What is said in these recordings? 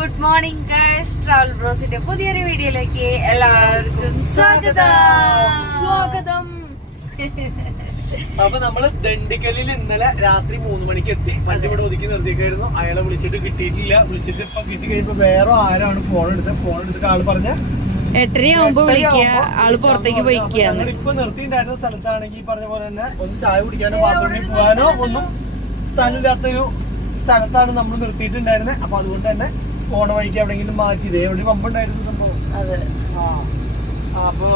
Good morning guys, travel ബ്രോസിന്റെ പുതിയൊരു വീഡിയോയിലേക്ക് എല്ലാവർക്കും സ്വാഗതം. അപ്പൊ നമ്മള് ദണ്ഡിക്കലിൽ ഇന്നലെ രാത്രി 3 മണിക്ക് എത്തി. വണ്ടി ഇവിടെ ഒതുക്കി നിർത്തിക്കായിരുന്നു. അയാളെ വിളിച്ചിട്ട് കിട്ടിയിട്ടില്ല. വിളിച്ചിട്ട് ഇപ്പൊ കിട്ടി കഴിയുമ്പോ വേറെ ആരാണ് ഫോൺ എടുത്തിട്ട് ആള് പറഞ്ഞ 8:30 വിളിക്കുക, ആള് പുറത്തേക്ക് പോയിക്കുക. ഇപ്പൊ നിർത്തിണ്ടായിരുന്ന സ്ഥലത്താണെങ്കിൽ പറഞ്ഞ പോലെ തന്നെ ഒന്ന് ചായ കുടിക്കാനോ ബാത്റൂമിൽ പോകാനോ ഒന്നും സ്ഥലമില്ലാത്തൊരു സ്ഥലത്താണ് നമ്മൾ നിർത്തിയിട്ടുണ്ടായിരുന്നത്. അപ്പൊ അതുകൊണ്ട് തന്നെ പോണ വഴിക്ക് എവിടെയെങ്കിലും മാറ്റി, ഇതേ എവിടെ പമ്പ് ഉണ്ടായിരുന്ന സംഭവം. അപ്പൊ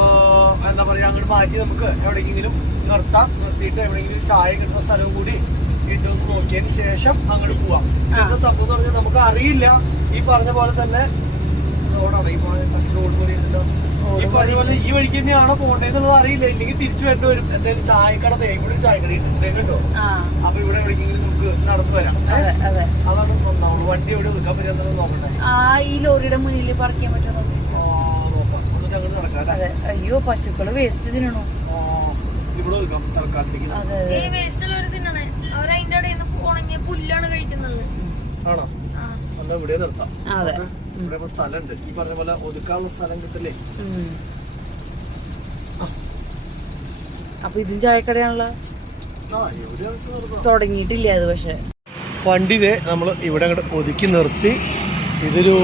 എന്താ പറയാ, അങ്ങോട്ട് മാറ്റി നമുക്ക് എവിടെയെങ്കിലും നിർത്താം. നിർത്തിയിട്ട് എവിടെയെങ്കിലും ചായ കിട്ടുന്ന സ്ഥലവും കൂടി ഇട്ടൊന്ന് നോക്കിയതിന് ശേഷം അങ്ങോട്ട് പോവാം. എന്താ സംഭവം എന്ന് പറഞ്ഞാൽ നമുക്ക് അറിയില്ല. ഈ പറഞ്ഞ പോലെ തന്നെ റോഡാണ്, ഈ റോഡ് പോലെ ഈ പറഞ്ഞ പോലെ ഈ വഴിക്ക് തന്നെയാണോ പോകേണ്ടതെന്നുള്ളത് അറിയില്ല. ഇല്ലെങ്കിൽ തിരിച്ചു വരേണ്ടി വരും. എന്തെങ്കിലും ചായക്കട, ഇവിടെ ചായക്കട ഉണ്ടോ? അപ്പൊ ഇവിടെ എവിടെയെങ്കിലും നമുക്ക് നടന്നു വരാം. അതാണ് നന്നാവുള്ളൂ. വണ്ടി എവിടെ ഒതുക്കാൻ പറ്റുന്നത് നോക്കട്ടെ. ഈ ലോറിയുടെ മുന്നിൽ പാർക്ക് ചെയ്യാൻ പറ്റുമോ? അയ്യോ, പശുക്കള് വേസ്റ്റ് തിന്നണോ? ഇവിടെ ഒതുക്കാം തൽക്കാലത്തേക്ക്. പുല്ലാണ് കഴിക്കുന്നത്. ആണോ? അല്ല, ഇവിടെ നിർത്താം. ഇവിടെ സ്ഥലമുണ്ട്. ഈ പറഞ്ഞ പോലെ ഒതുക്കാനുള്ള സ്ഥലം കിട്ടില്ലേ? അപ്പൊ ഇതും ചായക്കടയാണല്ലോ. തുടങ്ങിയിട്ടില്ല അത്. പക്ഷെ വണ്ടി ഇതേ നമ്മൾ ഇവിടെ അങ്ങോട്ട് ഒതുക്കി നിർത്തി. ഇതൊരു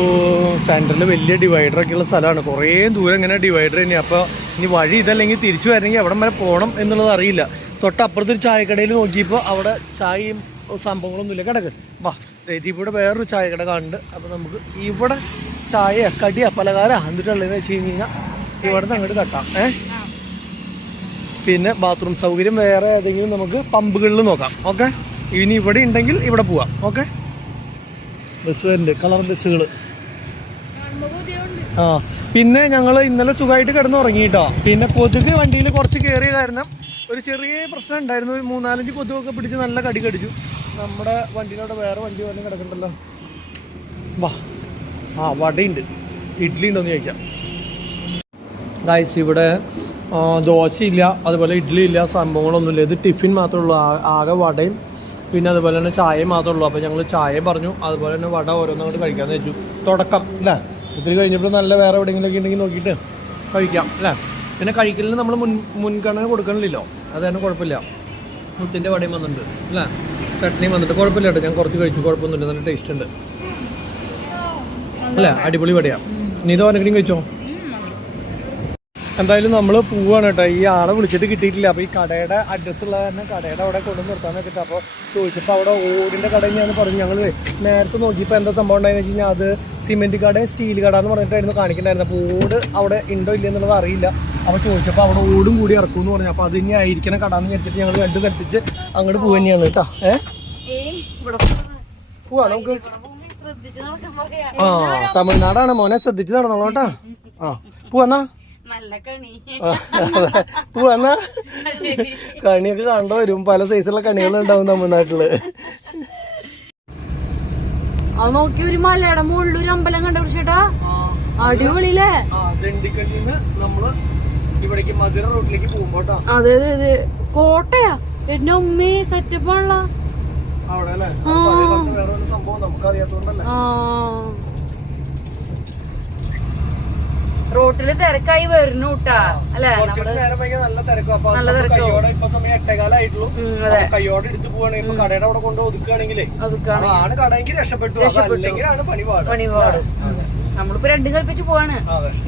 സെന്ററിൽ വലിയ ഡിവൈഡറൊക്കെ ഉള്ള സ്ഥലമാണ്. കുറേ ദൂരം ഇങ്ങനെ ഡിവൈഡർ തന്നെയാണ്. അപ്പോൾ ഇനി വഴി ഇതല്ലെങ്കിൽ തിരിച്ചു വരണമെങ്കിൽ അവിടെ വരെ പോകണം എന്നുള്ളത് അറിയില്ല. തൊട്ടപ്പുറത്തൊരു ചായക്കടയിൽ നോക്കിയപ്പോൾ അവിടെ ചായയും സംഭവങ്ങളൊന്നുമില്ല. കിടക്ക് വാ, ഇവിടെ വേറൊരു ചായക്കട കാണുന്നുണ്ട്. അപ്പോൾ നമുക്ക് ഇവിടെ ചായ കടിയാ പലകാരാ എന്നിട്ടുള്ളതെന്ന് വെച്ച് കഴിഞ്ഞാൽ ഇവിടെ നിന്ന് അങ്ങോട്ട് തട്ടാം. പിന്നെ ബാത്റൂം സൗകര്യം വേറെ ഏതെങ്കിലും നമുക്ക് പമ്പുകളിൽ നോക്കാം. ഓക്കെ, ഇനി ഇവിടെ ഉണ്ടെങ്കിൽ ഇവിടെ പോവാം. ഓക്കെ, ബസ് വരുന്നുണ്ട്, കളർ ബസ്സുകൾ. പിന്നെ ഞങ്ങൾ ഇന്നലെ സുഖമായിട്ട് കിടന്നുറങ്ങിയിട്ടോ. പിന്നെ കൊതുക് വണ്ടിയിൽ കുറച്ച് കയറിയ കാരണം ഒരു ചെറിയ പ്രശ്നം ഉണ്ടായിരുന്നു. 3-4 കൊതുകൊക്കെ പിടിച്ച് നല്ല കടി കടിച്ചു. നമ്മുടെ വണ്ടിയിലൂടെ വേറെ വണ്ടി വന്ന് കിടക്കണ്ടല്ലോ. വാ, വടയുണ്ട്, ഇഡ്ഡലി ഉണ്ടോയെന്ന് ചോദിക്കാം. ഗായ്സ്, ഇവിടെ ദോശയില്ല, അതുപോലെ ഇഡ്ഡലി ഇല്ല, സംഭവങ്ങളൊന്നുമില്ല. ഇത് ടിഫിൻ മാത്രമേ ഉള്ളൂ. ആകെ വടയും പിന്നെ അതുപോലെ തന്നെ ചായയും മാത്രമേ ഉള്ളൂ. അപ്പോൾ ഞങ്ങൾ ചായ പറഞ്ഞു, അതുപോലെ തന്നെ വട ഓരോന്നങ്ങോട്ട് കഴിക്കാമെന്ന് വെച്ചു. തുടക്കം അല്ലേ? ഇത്തിരി കഴിഞ്ഞപ്പോൾ നല്ല വേറെ എവിടെയെങ്കിലുമൊക്കെ ഉണ്ടെങ്കിൽ നോക്കിയിട്ട് കഴിക്കാം അല്ലേ? പിന്നെ കഴിക്കലിന് നമ്മൾ മുൻഗണന കൊടുക്കണില്ലല്ലോ, അത് തന്നെ കുഴപ്പമില്ല. മുത്തിൻ്റെ വടയും വന്നിട്ടുണ്ട് അല്ലേ, ചട്നിയും വന്നിട്ട് കുഴപ്പമില്ല കേട്ടോ. ഞാൻ കുറച്ച് കഴിച്ചു, കുഴപ്പമൊന്നുമില്ല, നല്ല ടേസ്റ്റ് ഉണ്ട് അല്ലേ? അടിപൊളി വടയാണ്. നീ ഇത് ഓനെങ്കിലും കഴിച്ചോ? എന്തായാലും നമ്മൾ പോവാണ് കേട്ടോ. ഈ ആളെ വിളിച്ചിട്ട് കിട്ടിയിട്ടില്ല. അപ്പോൾ ഈ കടയുടെ അഡ്രസ്സുള്ള തന്നെ കടയുടെ അവിടെ കൊണ്ടു നിർത്താൻ വെച്ചിട്ട്. അപ്പോൾ ചോദിച്ചപ്പോൾ അവിടെ ഓടിൻ്റെ കട ഞാൻ പറഞ്ഞു. ഞങ്ങൾ നേരത്തെ നോക്കിയപ്പോൾ എന്താ സംഭവം ഉണ്ടായെന്ന് വെച്ച് കഴിഞ്ഞാൽ അത് സിമെൻറ്റ് കടയും സ്റ്റീൽ കട എന്ന് പറഞ്ഞിട്ടായിരുന്നു കാണിക്കണ്ടായിരുന്നത്. അപ്പോൾ ഓട് അവിടെ ഉണ്ടോ ഇല്ല എന്നുള്ളത് അറിയില്ല. അപ്പോൾ ചോദിച്ചപ്പോൾ അവിടെ ഓടും കൂടി ഇറക്കുമെന്ന് പറഞ്ഞു. അപ്പോൾ അത് ഇനി ആയിരിക്കണം കട എന്ന് വെച്ചിട്ട് ഞങ്ങൾ രണ്ടും കൽപ്പിച്ച് അങ്ങോട്ട് പോവുക തന്നെയാണ് കേട്ടോ. പോവാ നമുക്ക്. തമിഴ്നാടാണ് മോനെ, ശ്രദ്ധിച്ച് നടന്നോളൂ കേട്ടോ. പോവാന്നാ പോവാന്നാ. കണിയൊക്കെ കണ്ടോ വരും, പല സൈസുള്ള കണികളുണ്ടാവും തമിഴ്നാട്ടില്. അത് നോക്കി ഒരു മലയുടെ മുകളിൽ ഒരു അമ്പലം കണ്ടുപിടിച്ചേട്ടാ, അടിപൊളിയില്ലേ? ദണ്ഡിക്കല്ലിന്ന് നമ്മള് ഇവിടേക്ക് മധുര റോഡിലേക്ക് പോകുമ്പോട്ടാ. അതെ അതെ അതെ, കോട്ടയാ. എന്റെ ഉമ്മേ സെറ്റപ്പ് ആണല്ലോ അവിടെ അല്ലേ? വേറെ സംഭവം നമുക്കറിയാത്തോണ്ടല്ലേ. റോട്ടില് തിരക്കായി വരുന്നു കേട്ടാ അല്ലെ? നല്ല തിരക്കും. അപ്പൊ കയ്യോടെ ഇപ്പൊ സമയം 8:15 കയ്യോടെ എടുത്ത് പോവാണ്. ഇപ്പൊ കടയുടെ അവിടെ കൊണ്ട് ഒതുക്കുകയാണെങ്കിലേ ആണ് കടയ്ക്ക് രക്ഷപ്പെട്ടു. പണിപാട്. നമ്മളിപ്പോ രണ്ടും കൽപ്പിച്ച് പോവാണ്.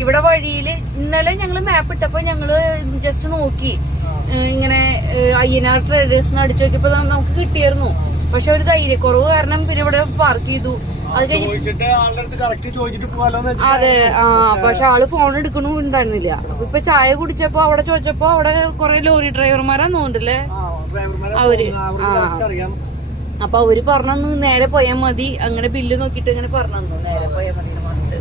ഇവിടെ വഴിയില് ഇന്നലെ ഞങ്ങള് മാപ്പ് ഇട്ടപ്പോ ഞങ്ങള് ജസ്റ്റ് നോക്കി, ഇങ്ങനെ അയ്യനാർ ട്രേഡേഴ്സിന് അടിച്ചു നോക്കിയപ്പോ നമുക്ക് കിട്ടിയായിരുന്നു. പക്ഷെ ഒരു ധൈര്യക്കുറവ് കാരണം പിന്നെ ഇവിടെ പാർക്ക് ചെയ്തു. അത് കഴിഞ്ഞിട്ട് അതെ. പക്ഷെ ആള് ഫോൺ എടുക്കണുണ്ടായിരുന്നില്ല. അപ്പൊ ഇപ്പൊ ചായ കുടിച്ചപ്പോ അവിടെ ചോദിച്ചപ്പോ അവിടെ കൊറേ ലോറി ഡ്രൈവർമാരാന്ന് തോന്നുന്നില്ലേ അവര്. അപ്പൊ അവര് പറഞ്ഞു നേരെ പോയാൽ മതി, അങ്ങനെ ബില്ല് നോക്കിട്ട് ഇങ്ങനെ പറഞ്ഞു നേരെ പോയാൽ മതി എന്ന് പറഞ്ഞിട്ട്.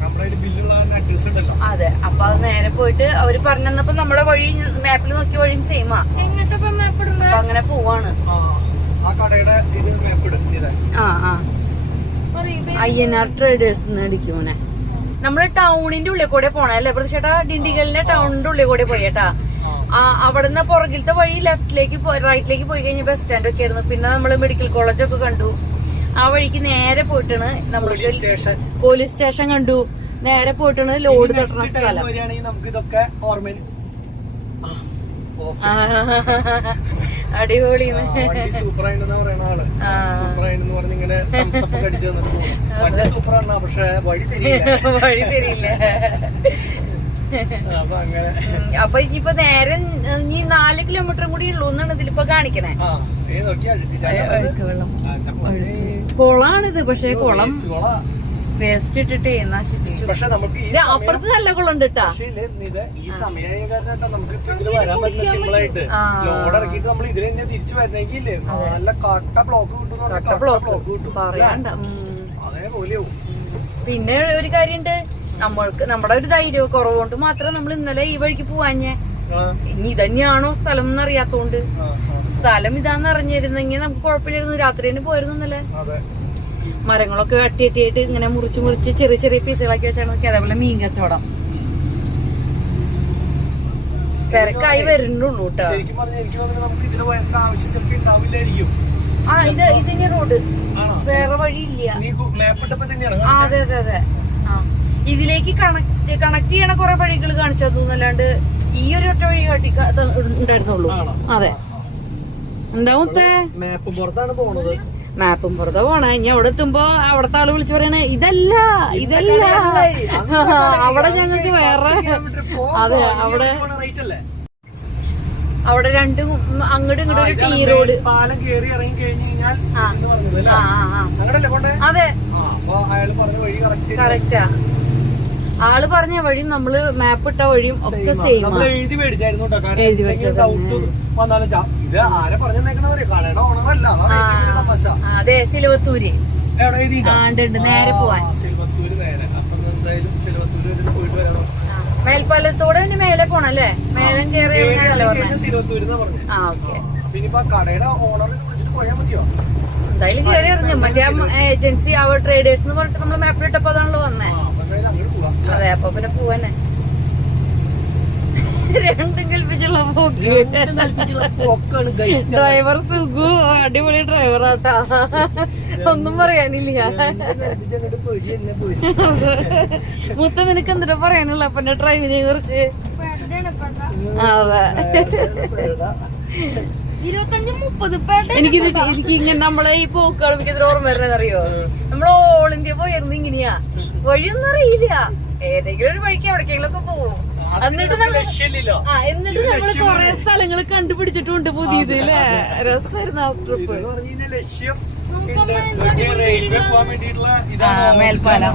അതെ, അപ്പൊ അത് നേരെ പോയിട്ട് അവര് പറഞ്ഞപ്പോ നമ്മുടെ വഴി മാപ്പിൽ നോക്കിയ വഴിയും സെയിമാ. അപ്പൊ അങ്ങനെ പോവാണ്. അയ്യനാർ ട്രേഡേഴ്സ് അടിക്കുമോനെ. നമ്മള് ടൗണിന്റെ ഉള്ളിൽ കൂടെ പോണേ അല്ലേ പ്രതിഷേട്ടാ? ഡിണ്ടിഗലിന്റെ ടൗണിന്റെ ഉള്ളിൽ കൂടെ പോയേട്ടാ. അവിടുന്ന് പുറകിലത്തെ വഴി ലെഫ്റ്റിലേക്ക് റൈറ്റിലേക്ക് പോയി കഴിഞ്ഞ ബസ് സ്റ്റാൻഡ് ഒക്കെ ആയിരുന്നു. പിന്നെ നമ്മള് മെഡിക്കൽ കോളേജൊക്കെ കണ്ടു. ആ വഴിക്ക് നേരെ പോയിട്ടാണ് നമ്മൾക്ക് പോലീസ് സ്റ്റേഷൻ കണ്ടു. നേരെ പോയിട്ടാണ് ലോഡ് തട്ടുന്ന സ്ഥലം. അടിപൊളി വഴി തരില്ല. അപ്പൊ ഇനിയിപ്പോ നേരെ ഇനി 4 കിലോമീറ്ററും കൂടി ഉള്ളൂ എന്നാണ് ഇതിലിപ്പോ കാണിക്കണേ. കുളാണിത്, പക്ഷെ കുളം വേസ്റ്റ് ഇട്ടിട്ടേ നശിപ്പിച്ചു. അപ്പുറത്ത് നല്ല കുളം ഉണ്ട് കേട്ടാ. ഈ സമയമായ കാരണം നമുക്ക് വരാൻ പറ്റുന്ന സിമ്പിൾ ആയിട്ട് ലോഡ് ഇറക്കിയിട്ട് നമ്മൾ ഇതിൽ തന്നെ തിരിച്ചു വരുന്നെങ്കിൽ നല്ല കട്ട ബ്ലോക്ക് കിട്ടും. അതേപോലെയോ. പിന്നെ ഒരു കാര്യണ്ട്, നമ്മൾക്ക് നമ്മുടെ ഒരു ധൈര്യ കുറവുകൊണ്ട് മാത്രം നമ്മൾ ഇന്നലെ ഈ വഴിക്ക് പോവാഞ്ഞേ. ഇനി ഇതന്നെയാണോ സ്ഥലം എന്നറിയാത്തോണ്ട്. സ്ഥലം ഇതാന്ന് അറിഞ്ഞിരുന്നെങ്കിൽ നമുക്ക് കുഴപ്പമില്ലായിരുന്നു. രാത്രി തന്നെ പോയിരുന്നു ഇന്നലെ. മരങ്ങളൊക്കെ വെട്ടിയിട്ട് ഇങ്ങനെ മുറിച്ച് ചെറിയ ചെറിയ പീസുകളാക്കി വെച്ചാണ്. അതേപോലെ മീൻ കച്ചവടം തിരക്കായി വരുന്നുള്ളൂ കേട്ടോ. ഇതിന് റോഡ് വേറെ വഴിയില്ല. അതെ അതെ അതെ. ഇതിലേക്ക് കണക്ട് ചെയ്യണ കുറെ വഴികൾ കാണിച്ചു തന്നല്ലാണ്ട് ഈ ഒരു ഒറ്റ വഴി കാട്ടി ഉണ്ടായിരുന്നുള്ളൂ. അതെ. എന്താ മുത്തേ? മാപ്പും പുറത്താണ് പോണത്. മാപ്പും പുറത്ത് പോണേ. ഇനി അവിടെ എത്തുമ്പോ അവിടത്തെ ആള് വിളിച്ചു പറയണേ ഇതല്ല അവിടെ ഞങ്ങൾക്ക് വേറെ. അതെ, അവിടെ രണ്ടും അങ്ങോട്ടും ഇങ്ങോട്ടും ഒരു ടീ റോഡ്. പാലം കേറി ഇറങ്ങി കഴിഞ്ഞു കഴിഞ്ഞാൽ അതെ കറക്റ്റാ. ആള് പറഞ്ഞ വഴിയും നമ്മള് മാപ്പ് ഇട്ട വഴിയും ഒക്കെ സെയിം. എഴുതി മേടിച്ചായിരുന്നു. അതെ, സിലുവത്തൂര് നേരെ പോവാൻ. മേൽപ്പാലത്തോടെ തന്നെ മേലെ പോണല്ലേ? മേലെ കയറി എന്തായാലും കയറി ഇറങ്ങി. മറ്റേ ഏജൻസി അവർ ട്രേഡേഴ്സ് എന്ന് പറഞ്ഞിട്ട് നമ്മള് മാപ്പിലിട്ടപ്പോ അതാണല്ലോ വന്നേ. അതെ, അപ്പൊ പിന്നെ പോവാനെ. രണ്ടും കൽപ്പിച്ചുള്ള പോക്ക്. ഡ്രൈവർ സുഖു അടിപൊളി ഡ്രൈവറാട്ടാ, ഒന്നും പറയാനില്ല. മുത്ത നിനക്ക് എന്തിനാ പറയാനുള്ള അപ്പന്റെ ഡ്രൈവിനെ കുറിച്ച്? അതെ, 25-30 എനിക്ക് ഇങ്ങനെ നമ്മളെ ഈ പോക്കുകൾ എനിക്ക് ഓർമ്മ വരണത് അറിയോ? നമ്മൾ ഓൾ ഇന്ത്യ പോയിരുന്നു ഇങ്ങനെയാ. വഴിയൊന്നും അറിയില്ല. ഏതെങ്കിലും ഒരു വഴിക്ക് എവിടേക്കെങ്കിലും ഒക്കെ പോവും. എന്നിട്ട് നമ്മള് കൊറേ സ്ഥലങ്ങൾ കണ്ടുപിടിച്ചിട്ടുണ്ട് പുതിയത്. അല്ലേ? രസമായിരുന്നു ആ ട്രിപ്പ്. മേൽപ്പാലം.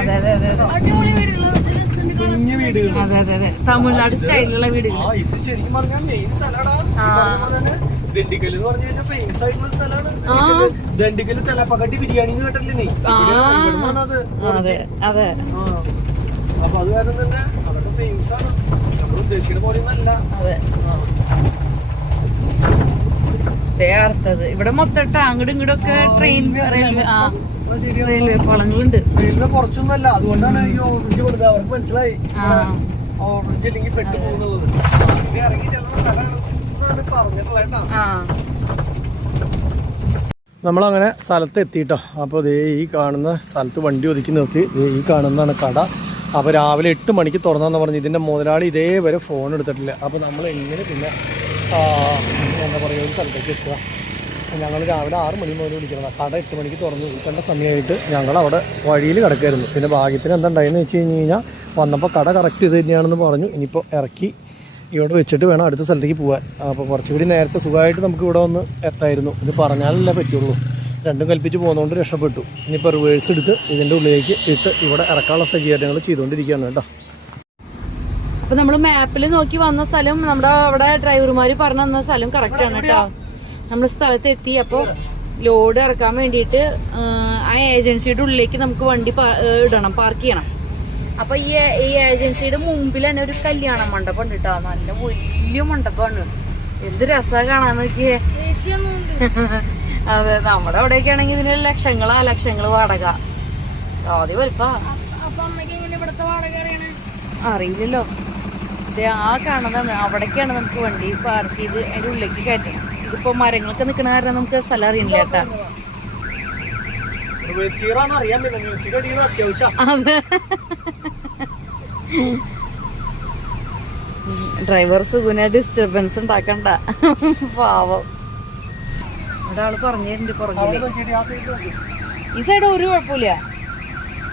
അതെ അതെ അതെ അതെ അതെ അതെ. തമിഴ്നാട് സ്റ്റൈലിലുള്ള വീടുകൾ. ദണ്ഡിക്കൽ എന്ന് പറഞ്ഞു കഴിഞ്ഞാൽ ഫേമസ് ആയിട്ടുള്ള സ്ഥലമാണ്. ദണ്ഡിക്കൽ തെലപ്പക്കട്ടി ബിരിയാണി കേട്ടില്ലേ നീ? അതെ അതെ. അപ്പൊ അത് കാരണം തന്നെ അതൊക്കെ ഫേമസ് ആണ്. നമ്മൾ ഉദ്ദേശിക്കുന്ന പോലെ ഒന്നല്ല. അതെ. അടുത്തത് ഇവിടെ മൊത്തം അങ്ങോട്ടും ഇങ്ങോട്ടൊക്കെ ട്രെയിൻ റെയിൽവേ പാളങ്ങളുണ്ട്. റെയിൽവേ കുറച്ചൊന്നുമല്ല, അതുകൊണ്ടാണ് ഈ ഓറഞ്ച് കൊടുത്തത്. അവർക്ക് മനസ്സിലായി ഓറഞ്ച് ഇല്ലെങ്കിൽ പെട്ടു പോകുന്നുള്ളത്. ഇത് ഇറങ്ങി ചെല്ലുന്ന സ്ഥലമാണ് പറഞ്ഞിട്ടുള്ള കേട്ടോ. നമ്മളങ്ങനെ സ്ഥലത്ത് എത്തിയിട്ടോ. അപ്പോൾ ദേ ഈ കാണുന്ന സ്ഥലത്ത് വണ്ടി ഒതുക്കി നിർത്തി. ഈ കാണുന്നതാണ് കട. അപ്പോൾ രാവിലെ 8 മണിക്ക് തുറന്നാന്ന് പറഞ്ഞു. ഇതിൻ്റെ മുതലാളി ഇതേവരെ ഫോൺ എടുത്തിട്ടില്ല. അപ്പോൾ നമ്മൾ എങ്ങനെ പിന്നെ എന്താ പറയുക ഒരു സ്ഥലത്തേക്ക് എത്തുക? ഞങ്ങൾ രാവിലെ 6 മണി മുതൽ വിളിക്കണം. കട 8 മണിക്ക് തുറന്ന് വിൽക്കേണ്ട സമയമായിട്ട് ഞങ്ങളവിടെ വഴിയിൽ കിടക്കായിരുന്നു. പിന്നെ ഭാഗ്യത്തിന് എന്താ ഉണ്ടായെന്ന് വെച്ച് കഴിഞ്ഞാൽ വന്നപ്പോൾ കട കറക്റ്റ് ഇത് തന്നെയാണെന്ന് പറഞ്ഞു. ഇനിയിപ്പോൾ ഇറക്കി ഇവിടെ വെച്ചിട്ട് വേണം അടുത്ത സ്ഥലത്തേക്ക് പോകാൻ. അപ്പോൾ കുറച്ചുകൂടി നേരത്തെ സുഖമായിട്ട് നമുക്ക് ഇവിടെ വന്ന് എത്തായിരുന്നു. ഇത് പറഞ്ഞാലല്ലേ പറ്റുള്ളൂ. രണ്ടും കൽപ്പിച്ച് പോകുന്നതുകൊണ്ട് രക്ഷപ്പെട്ടു. ഇനിയിപ്പോൾ റിവേഴ്സ് എടുത്ത് ഇതിൻ്റെ ഉള്ളിലേക്ക് ഇട്ട് ഇവിടെ ഇറക്കാനുള്ള സജ്ജീകരണങ്ങൾ ചെയ്തുകൊണ്ടിരിക്കുകയാണ് കേട്ടോ. അപ്പോൾ നമ്മൾ മാപ്പിൽ നോക്കി വന്ന സ്ഥലം നമ്മുടെ അവിടെ ഡ്രൈവർമാർ പറഞ്ഞു തന്ന സ്ഥലം കറക്റ്റാണ് കേട്ടോ. നമ്മൾ സ്ഥലത്ത് എത്തി. അപ്പോൾ ലോഡ് ഇറക്കാൻ വേണ്ടിയിട്ട് ആ ഏജൻസിയുടെ ഉള്ളിലേക്ക് നമുക്ക് വണ്ടി ഇടണം, പാർക്ക് ചെയ്യണം. അപ്പൊ ഈ ഏജൻസിയുടെ മുമ്പിൽ തന്നെ ഒരു കല്യാണ മണ്ഡപം ഉണ്ട് കേട്ടോ. നല്ല വലിയ മണ്ഡപമാണ്. എന്ത് രസമാണ് കാണാൻ നോക്കിയേ. അതെ, നമ്മുടെ അവിടെയൊക്കെ ആണെങ്കിൽ ഇതിന് ലക്ഷങ്ങൾ വാടക. ആദ്യം വലുപ്പാ അറിയില്ലല്ലോ. ഇത് ആ കാണുന്നതാണ്. അവിടേക്കാണ് നമുക്ക് വണ്ടി പാർക്ക് ചെയ്ത് അതിൻ്റെ ഉള്ളിലേക്ക് കയറ്റണം. ഇതിപ്പോ മരങ്ങളൊക്കെ നിക്കണ കാരണം നമുക്ക് സ്ഥലം അറിയണില്ല കേട്ടാ. അതെ, ഡ്രൈവർ സുഖന ഡിസ്റ്റർബൻസ് ഉണ്ടാക്കണ്ട, പാവം. ഒരാള് പറഞ്ഞിട്ടുണ്ട് പുറകില്. ഈ സൈഡ് ഒരു കുഴപ്പമില്ല,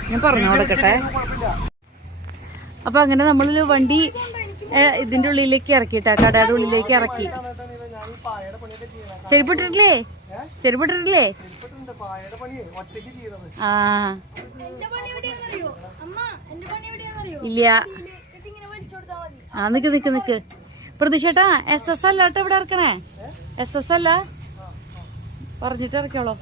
ഞാൻ പറഞ്ഞു കൊടുക്കട്ടെ. അപ്പൊ അങ്ങനെ നമ്മള് വണ്ടി ഇതിന്റെ ഉള്ളിലേക്ക് ഇറക്കിട്ടാ, കടയുടെ ഉള്ളിലേക്ക് ഇറക്കി. ശരിപ്പെട്ടിട്ടില്ലേ? ശരിപ്പെട്ടിട്ടില്ലേ? ആ ഇല്ല. ആ നിക്ക് നിക്ക് നിക്ക് പ്രതീക്ഷേട്ടാ, SS അല്ലാട്ടോ ഇവിടെ ഇറക്കണേ, SS അല്ല, പറഞ്ഞിട്ട് ഇറക്കിയോളോ.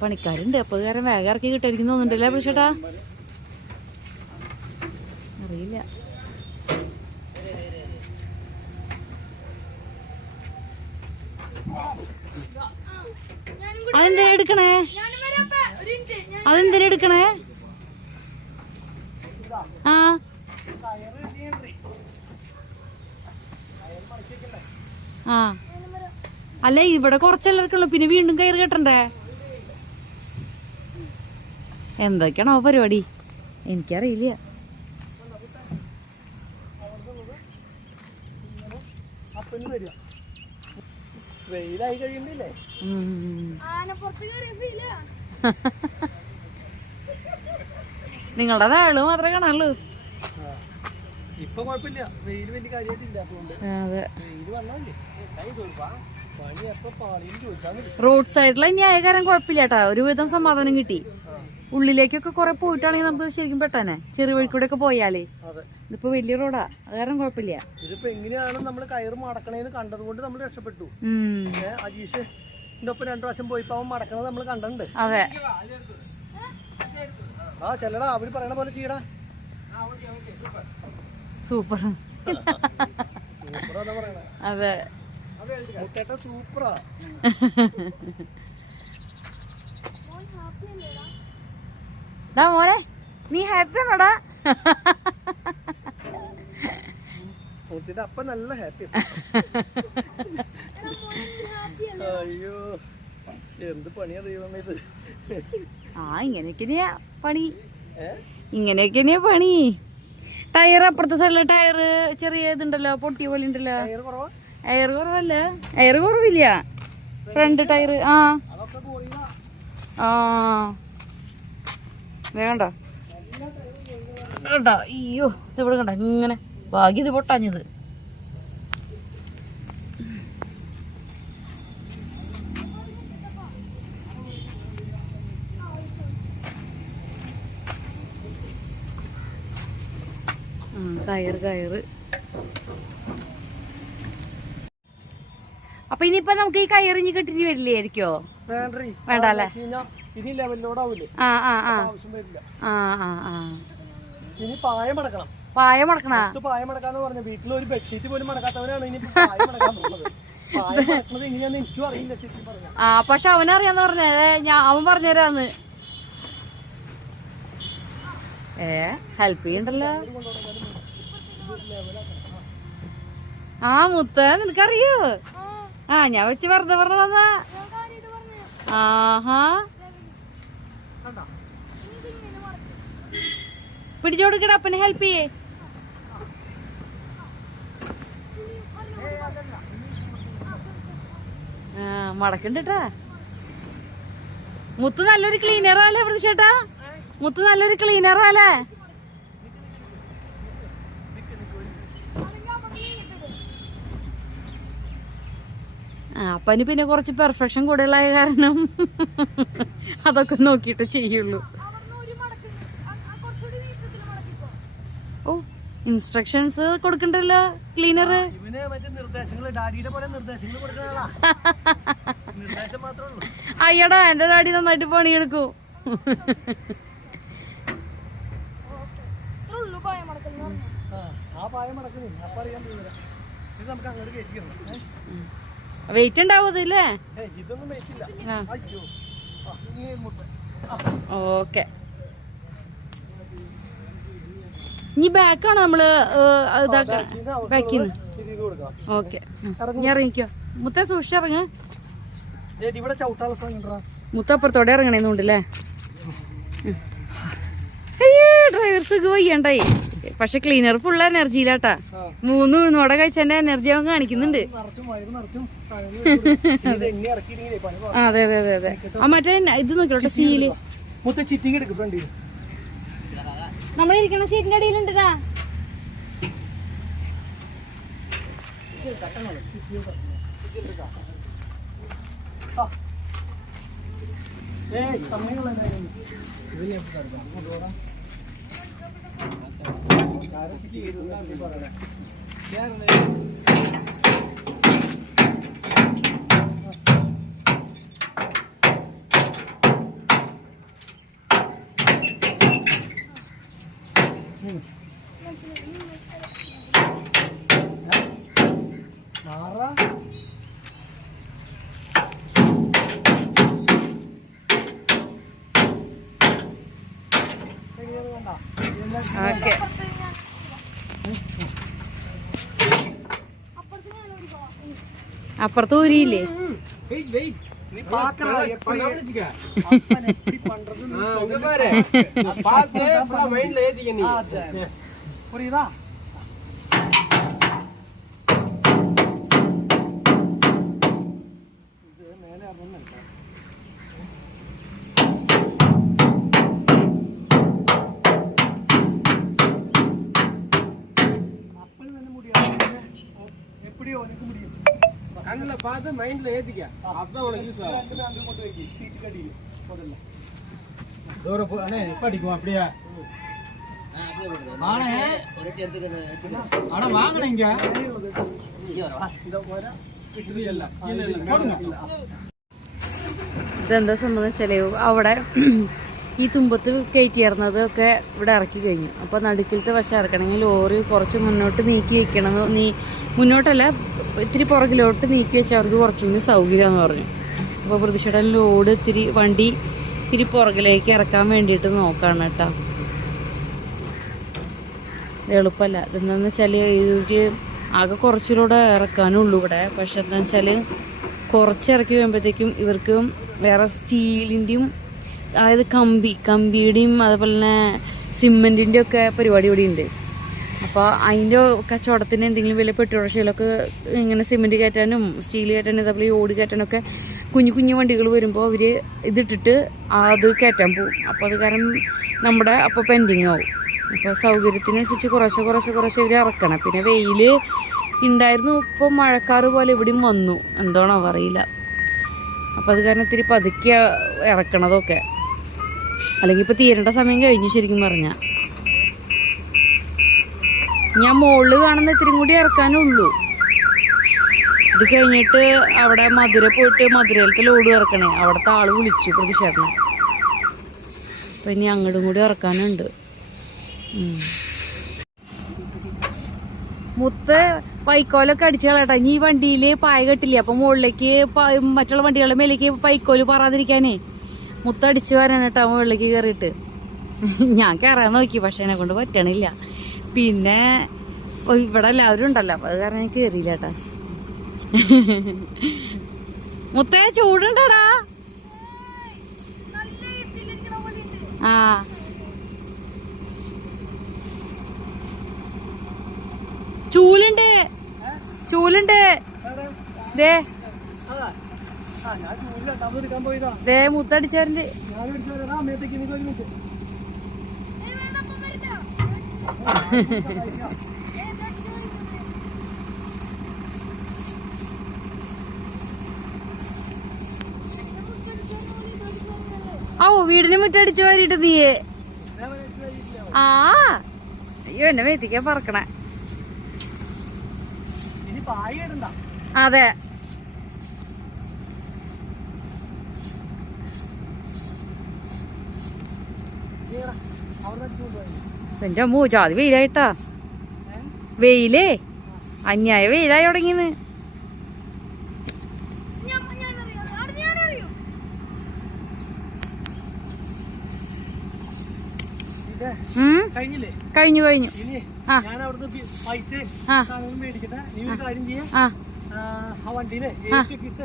പണിക്കാരുണ്ട്, അപ്പൊ കാരണം വേഗം ഇറക്കി കിട്ടായിരിക്കും തോന്നുന്നുണ്ടല്ലേ പ്രതീക്ഷേട്ടാ? അറിയില്ല. അതെന്തിനാ എടുക്കണേ? അതെന്തിനാ എടുക്കണേ? ആ ആ അല്ല, ഇവിടെ കുറച്ചെല്ലാവർക്കുള്ളൂ, പിന്നെ വീണ്ടും കയറി കെട്ടണ്ടേ? എന്തൊക്കെയാണോ പരിപാടി എനിക്കറിയില്ല. വെയിലായി കഴിയുന്നില്ലേ? നിങ്ങളുടെ താള് മാത്രമേ കാണാനുള്ളൂ. ഇപ്പൊ കുഴപ്പമില്ല, വെയിൽ വലിയ കാര്യമായിട്ടില്ല. റോഡ് സൈഡിലെ ന്യായകാരം കുഴപ്പമില്ല കേട്ടാ, ഒരുവിധം സമാധാനം കിട്ടി. ഉള്ളിലേക്കൊക്കെ കുറെ പോയിട്ടാണെങ്കിൽ നമുക്ക് ശരിക്കും പെട്ടെന്നെ ചെറിയ വഴിക്കൂടെ ഒക്കെ പോയാലേ. ഇതിപ്പോ വലിയ റോഡാ, അത് കാരണം കുഴപ്പമില്ല. ഇതിപ്പോ എങ്ങനെയാണ് നമ്മള് കയറ് മടക്കണേന്ന് കണ്ടത് കൊണ്ട് നമ്മൾ രക്ഷപ്പെട്ടു. അജീഷ് ഒപ്പം 2 പ്രാവശ്യം പോയിപ്പോ അവൻ മടക്കണത് നമ്മൾ കണ്ടിട്ടുണ്ട്. അതെ, ആ ചെല്ലടാ, അവര് പറയണ പോലെ ചെയ്യടാ. സൂപ്പർ. സൂപ്പറാ പറയണേ. അതെ, മുത്തേട്ട സൂപ്പറാ. ഡാ മോനെ, നീ ഹാപ്പി ആണോടാ? അപ്പൊ നല്ല ഹാപ്പി. അയ്യോ, എന്ത് പണിയാ ദൈവമേ ഇത്. ആ ഇങ്ങനെയൊക്കെയാ പണി, ഇങ്ങനെയൊക്കെയാ പണി. ടയർ അപ്പുറത്തെ സൈഡിലെ ടയർ ചെറിയ ഇതുണ്ടല്ലോ, പൊട്ടിയ പോലെ ഉണ്ടല്ലോ. എയർ കുറവല്ല, എയർ കുറവില്ല, ഫ്രണ്ട് ടയർ. ആ ആ വേണ്ട കേട്ടോ. അയ്യോ, ഇവിടെ കണ്ട ഇങ്ങനെ ഭാഗ്യം ഇത് പൊട്ടാഞ്ഞത്. കയറ്. അപ്പൊ ഇനിയിപ്പൊ നമുക്ക് ഈ കയറിഞ്ഞ് കെട്ടിന് വരില്ലായിരിക്കോ? വേണ്ടല്ലേ? പായ മടക്കണ വീട്ടിലൊരു ബെഡ്ഷീറ്റ് പോലും മടക്കാത്തവനാണ് ഇനി എനിക്കും അറിയില്ല ശരിക്കും പറഞ്ഞാ. ആ പക്ഷെ അവനറിയാന്ന് പറഞ്ഞത്, അവൻ പറഞ്ഞുതരാന്ന്. ഹെൽപ്പ് ചെയ്യണ്ടല്ലോ. ആ മുത്ത, നിനക്കറിയോ? ആ ഞാൻ വെച്ച് വെറുതെ പറഞ്ഞതാ. ആഹാ, പിടിച്ചു കൊടുക്കട, അപ്പനെ ഹെൽപ്പ് ചെയ്യേ. മടക്കണ്ടട്ടാ. മുത്ത് നല്ലൊരു ക്ലീനറാല്ലേ ചേട്ടാ? മുത്ത് നല്ലൊരു ക്ലീനറാല്ലേ? അപ്പന് പിന്നെ കുറച്ച് പെർഫെക്ഷൻ കൂടുതലായ കാരണം അതൊക്കെ നോക്കിയിട്ട് ചെയ്യുള്ളൂ. ഓ, ഇൻസ്ട്രക്ഷൻസ് കൊടുക്കണ്ടല്ലോ ക്ലീനർ. അയ്യടാ, എന്റെ ഡാഡി നന്നായിട്ട് പണിയെടുക്കൂ. വെയിറ്റ് ഉണ്ടാവൂല്ലേ? ഓക്കെ. ഇനി ബാക്കാണ് നമ്മള് ബാക്കിന്ന്. ഓക്കെ, ഞാൻ ഇറങ്ങിക്കോ മുത്ത, സൂക്ഷിച്ച് ഇറങ്ങ്. മുത്ത അപ്പുറത്തോടെ ഇറങ്ങണേന്നുണ്ടല്ലേ. ഡ്രൈവർ സുഖം വയ്യണ്ടായി. പക്ഷെ ക്ലീനർ ഫുൾ എനർജിയിലാട്ടാ. 3 ഉഴുന്നോടെ കഴിച്ചതിന്റെ എനർജി അവൻ കാണിക്കുന്നുണ്ട്. അതെ അതെ അതെ അതെ. ആ മറ്റേ ഇത് നോക്കിയോട്ടെ, സീല് നമ്മളിരിക്കണ സീറ്റിന്റെ അടിയിലുണ്ടാ. അപ്പുറത്ത് ഊരിയില്ലേ? பார்த்து மைண்ட்ல ஏத்திக்க, அப்பதான் உனக்கு யூஸ் ஆகும். தூர போ அண்ணே, நிப்பாட்டிக்குவோம் அப்படியே. ஆனா வாங்கணும் இங்க. ഇതെന്താ സംഭവം വെച്ചാലേ, അവിടെ ഈ തുമ്പത്ത് കയറ്റിയിരുന്നത് ഒക്കെ ഇവിടെ ഇറക്കി കഴിഞ്ഞു. അപ്പോൾ നടുക്കിലത്തെ വശം ഇറക്കണമെങ്കിൽ ലോറി കുറച്ച് മുന്നോട്ട് നീക്കി വെക്കണം. മുന്നോട്ടല്ല, ഇത്തിരി പുറകിലോട്ട് നീക്കി വെച്ചാൽ അവർക്ക് കുറച്ചും കൂടി സൗകര്യമാണെന്ന് പറഞ്ഞു. അപ്പോൾ പ്രതിഷേധം ലോഡ് വണ്ടി ഇത്തിരി പുറകിലേക്ക് ഇറക്കാൻ വേണ്ടിയിട്ട് നോക്കുകയാണ് കേട്ടോ. എളുപ്പമല്ല. ഇതെന്താണെന്ന് വെച്ചാൽ ഇവർക്ക് ആകെ കുറച്ചിലൂടെ ഇറക്കാനുള്ളൂ ഇവിടെ. പക്ഷെ എന്താണെന്ന് വെച്ചാൽ കുറച്ച് ഇറക്കി വരുമ്പോഴത്തേക്കും ഇവർക്ക് വേറെ സ്റ്റീലിൻ്റെയും, അതായത് കമ്പിയുടെയും അതുപോലെ തന്നെ സിമെൻറ്റിൻ്റെ ഒക്കെ പരിപാടി ഇവിടെ ഉണ്ട്. അപ്പോൾ അതിൻ്റെ കച്ചവടത്തിന് എന്തെങ്കിലും വലിയ പെട്രോളൊക്കെ ഇങ്ങനെ സിമെൻറ്റ് കയറ്റാനും സ്റ്റീൽ കയറ്റാനും അതേപോലെ ഓട് കയറ്റാനൊക്കെ കുഞ്ഞു വണ്ടികൾ വരുമ്പോൾ അവർ ഇതിട്ടിട്ട് അത് കയറ്റാൻ പോകും. അപ്പോൾ അത് കാരണം നമ്മുടെ അപ്പോൾ പെൻഡിങ് ആവും. അപ്പോൾ സൗകര്യത്തിനനുസരിച്ച് കുറച്ച് ഇവർ ഇറക്കണം. പിന്നെ വെയിൽ ഉണ്ടായിരുന്നു, ഇപ്പോൾ മഴക്കാറ് പോലെ ഇവിടെയും വന്നു, എന്താണോ അറിയില്ല. അപ്പോൾ അത് കാരണം ഇത്തിരി പതുക്കെ ഇറക്കണതൊക്കെ, അല്ലെങ്കിൽ ഇപ്പോൾ തീരേണ്ട സമയം കഴിഞ്ഞു ശരിക്കും പറഞ്ഞാൽ. ഞാൻ മുകളിൽ കാണുന്ന ഇത്തിരി കൂടി ഇറക്കാനുള്ളൂ. ഇത് കഴിഞ്ഞിട്ട് അവിടെ മധുര പോയിട്ട് മധുരയിലത്തെ ലോഡ് ഇറക്കണേ. അവിടുത്തെ ആൾ വിളിച്ചു പ്രതിഷേധനെ. അപ്പം ഇനി അങ്ങോട്ടും കൂടി ഇറക്കാനുണ്ട്. മുത്ത് പൈക്കോലൊക്കെ അടിച്ചു കളയട്ടെ. ഇനി ഈ വണ്ടിയിൽ പായ കെട്ടില്ല, അപ്പം മുകളിലേക്ക് മറ്റുള്ള വണ്ടികളുടെ മേലേക്ക് പൈക്കോല് പറയാതിരിക്കാനേ മുത്തടിച്ചു വരാണ് കേട്ടോ മുകളിലേക്ക് കയറിയിട്ട്. ഞാൻ കയറാൻ നോക്കി, പക്ഷെ എന്നെ കൊണ്ട് പറ്റണില്ല. പിന്നെ ഇവിടെ എല്ലാവരും ഉണ്ടല്ലോ, അപ്പം അത് കാരണം എനിക്ക് കയറിയില്ല കേട്ടാ. മുത്തേ ചൂടുണ്ടോടാ? ആ ചൂലുണ്ട് ദേ മുത്തടിച്ചാറുണ്ട്. ഓ വീടിന് മുറ്റടിച്ചു വാരിട്ട് നീയേ. ആ അയ്യോ, എന്നെ മേത്തിക്കാൻ പറക്കണേ. അതെ, എന്റെ അമ്മോ ജാതി വെയിലായിട്ടാ. വെയിലേ അന്യായ വെയിലായി തുടങ്ങിന്ന്. കഴിഞ്ഞില്ലേ? കഴിഞ്ഞു ഇനി ആ ഞാൻ അവിടുന്ന് പൈസ സാധനങ്ങൾ മേടിക്കട്ടെ. നീ ഒരു കാര്യം ചെയ്യാം, ആ ആ വണ്ടിയിലെ ഏസിയൊക്കെ ഇട്ട്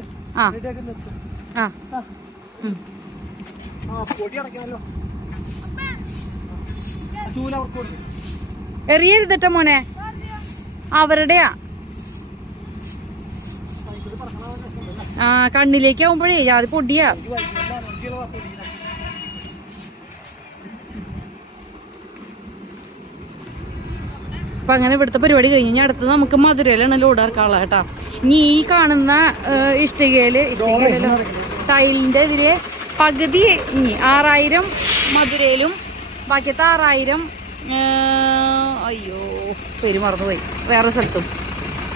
റെഡിയാക്കി നിർത്തും. ആ ആ പൊടി അടയ്ക്കാമല്ലോ. ചൂല അവർക്ക് കൊടുക്കും. എറിയരുതട്ടോ മോനെ, അവരുടെയാ. ആ കണ്ണിലേക്ക് ആവുമ്പോഴേ അത് പൊടിയാ. അപ്പൊ അങ്ങനെ ഇവിടുത്തെ പരിപാടി കഴിഞ്ഞു. ഇനി അടുത്തത് നമുക്ക് മധുരയിലാണ് ലോഡ് ഇറക്കാനുള്ള കേട്ടാ. ഇനി ഈ കാണുന്ന ഇഷ്ടികയില് ടൈലിന്റെ ഇതില് പകുതി ഇനി 6000 മധുരയിലും ബാക്കിയത്തെ 6000 അയ്യോ പേര് മറന്നുപോയി വേറെ സ്ഥലത്തും.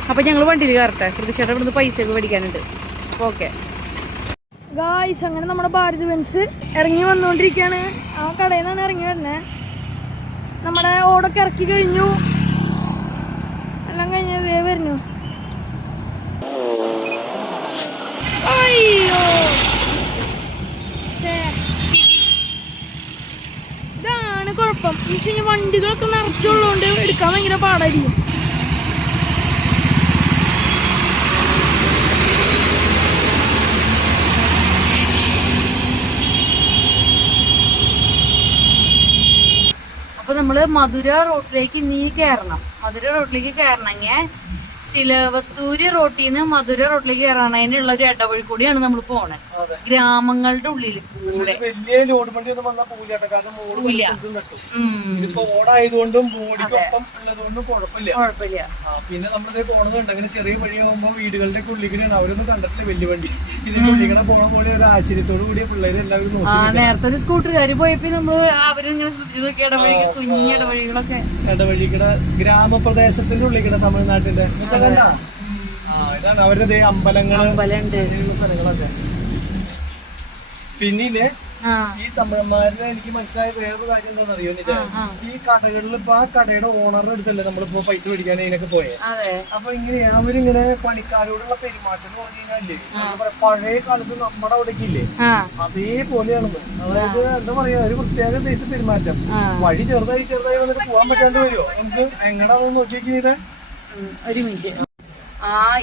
അപ്പൊ ഞങ്ങൾ വണ്ടിയിൽ കയറട്ടെ. പ്രതിഷേധം ഇവിടുന്ന് പൈസ ഒക്കെ മേടിക്കാനുണ്ട്. അപ്പൊ ഓക്കെ ഗായ്സ്, അങ്ങനെ നമ്മുടെ ഭാരത് ബെൻസ് ഇറങ്ങി വന്നുകൊണ്ടിരിക്കുകയാണ്. ആ കടയിൽ നിന്നാണ് ഇറങ്ങി വരുന്നത്. നമ്മുടെ ഓടൊക്കെ ഇറക്കി കഴിഞ്ഞു, എല്ലാം കഴിഞ്ഞത് വരുന്നു. അയ്യോ ഇതാണ് കുഴപ്പം. എന്ന് വെച്ച് കഴിഞ്ഞാൽ വണ്ടികളൊക്കെ നിറച്ചുള്ളതുകൊണ്ട് എടുക്കാൻ ഭയങ്കര പാടായിരിക്കും. അപ്പൊ നമ്മള് മധുര റോട്ടിലേക്ക് ഇനി കയറണം. മധുര റോട്ടിലേക്ക് കയറണമെങ്കിൽ സിലവത്തൂര് റോട്ടിൽ നിന്ന് മധുര റോട്ടിലേക്ക് കയറണതിനുള്ള ഒരു ഇടവഴി കൂടിയാണ് നമ്മൾ പോണത്. ഗ്രാമങ്ങളുടെ ഉള്ളിൽ കൂടെ വലിയ ലോഡ് വണ്ടി ഒന്നും വന്നാൽ പോകില്ല. കാരണം ഇതിപ്പോ ഓടായതുകൊണ്ടും ബോഡിക്കൊപ്പം ഉള്ളതുകൊണ്ടും കുഴപ്പമില്ല. പിന്നെ നമ്മളിത് പോണതുണ്ട് അങ്ങനെ ചെറിയ വഴിയാകുമ്പോ വീടുകളുടെ ഉള്ളിലാണ്. അവരൊന്നും കണ്ടിട്ടില്ല വലിയ വണ്ടി. ഇതിന്റെ ഉള്ളിങ്ങനെ പോണ പോലെ ഒരു ആശ്ചര്യത്തോടു കൂടിയ പിള്ളേര് എല്ലാവരും നോക്കി. നേരത്തെ ഒരു സ്കൂട്ടറുകാര് പോയപ്പോ നമ്മള് അവരിങ്ങനെ ശ്രദ്ധിച്ചു നോക്കി ഇടവഴി, കുഞ്ഞ ഇടവഴികളൊക്കെ. ഇടവഴിക്കട ഗ്രാമപ്രദേശത്തിന്റെ ഉള്ളിക്കട തമിഴ്നാട്ടിന്റെ ഇതാണ് അവരുടെ അമ്പലങ്ങള് സ്ഥലങ്ങളൊക്കെ. പിന്നെ ഈ തമിഴന്മാരുടെ എനിക്ക് മനസ്സിലായ വേറൊരു കാര്യം എന്താണെന്ന് അറിയോ? ഈ കടകളിൽ ഇപ്പൊ ആ കടയുടെ ഓണറുടെ അടുത്തല്ലേ നമ്മളിപ്പോ പൈസ മേടിക്കാൻ ഇതിനൊക്കെ പോയത്. അപ്പൊ ഇങ്ങനെ അവരിങ്ങനെ പണിക്കാരോടുള്ള പെരുമാറ്റം എന്ന് പറഞ്ഞു കഴിഞ്ഞാല് പഴയ കാലത്ത് നമ്മുടെ അവിടേക്ക് ഇല്ലേ അതേപോലെയാണെന്ന്. അതായത് എന്താ പറയാ, ഒരു പ്രത്യേക സൈസ് പെരുമാറ്റം. വഴി ചെറുതായി വന്നിട്ട് പോകാൻ പറ്റാണ്ട് വരുമോ? നമുക്ക് എങ്ങടാന്ന് നോക്കി നോക്കിയത്. ഒരു മിനിറ്റ്.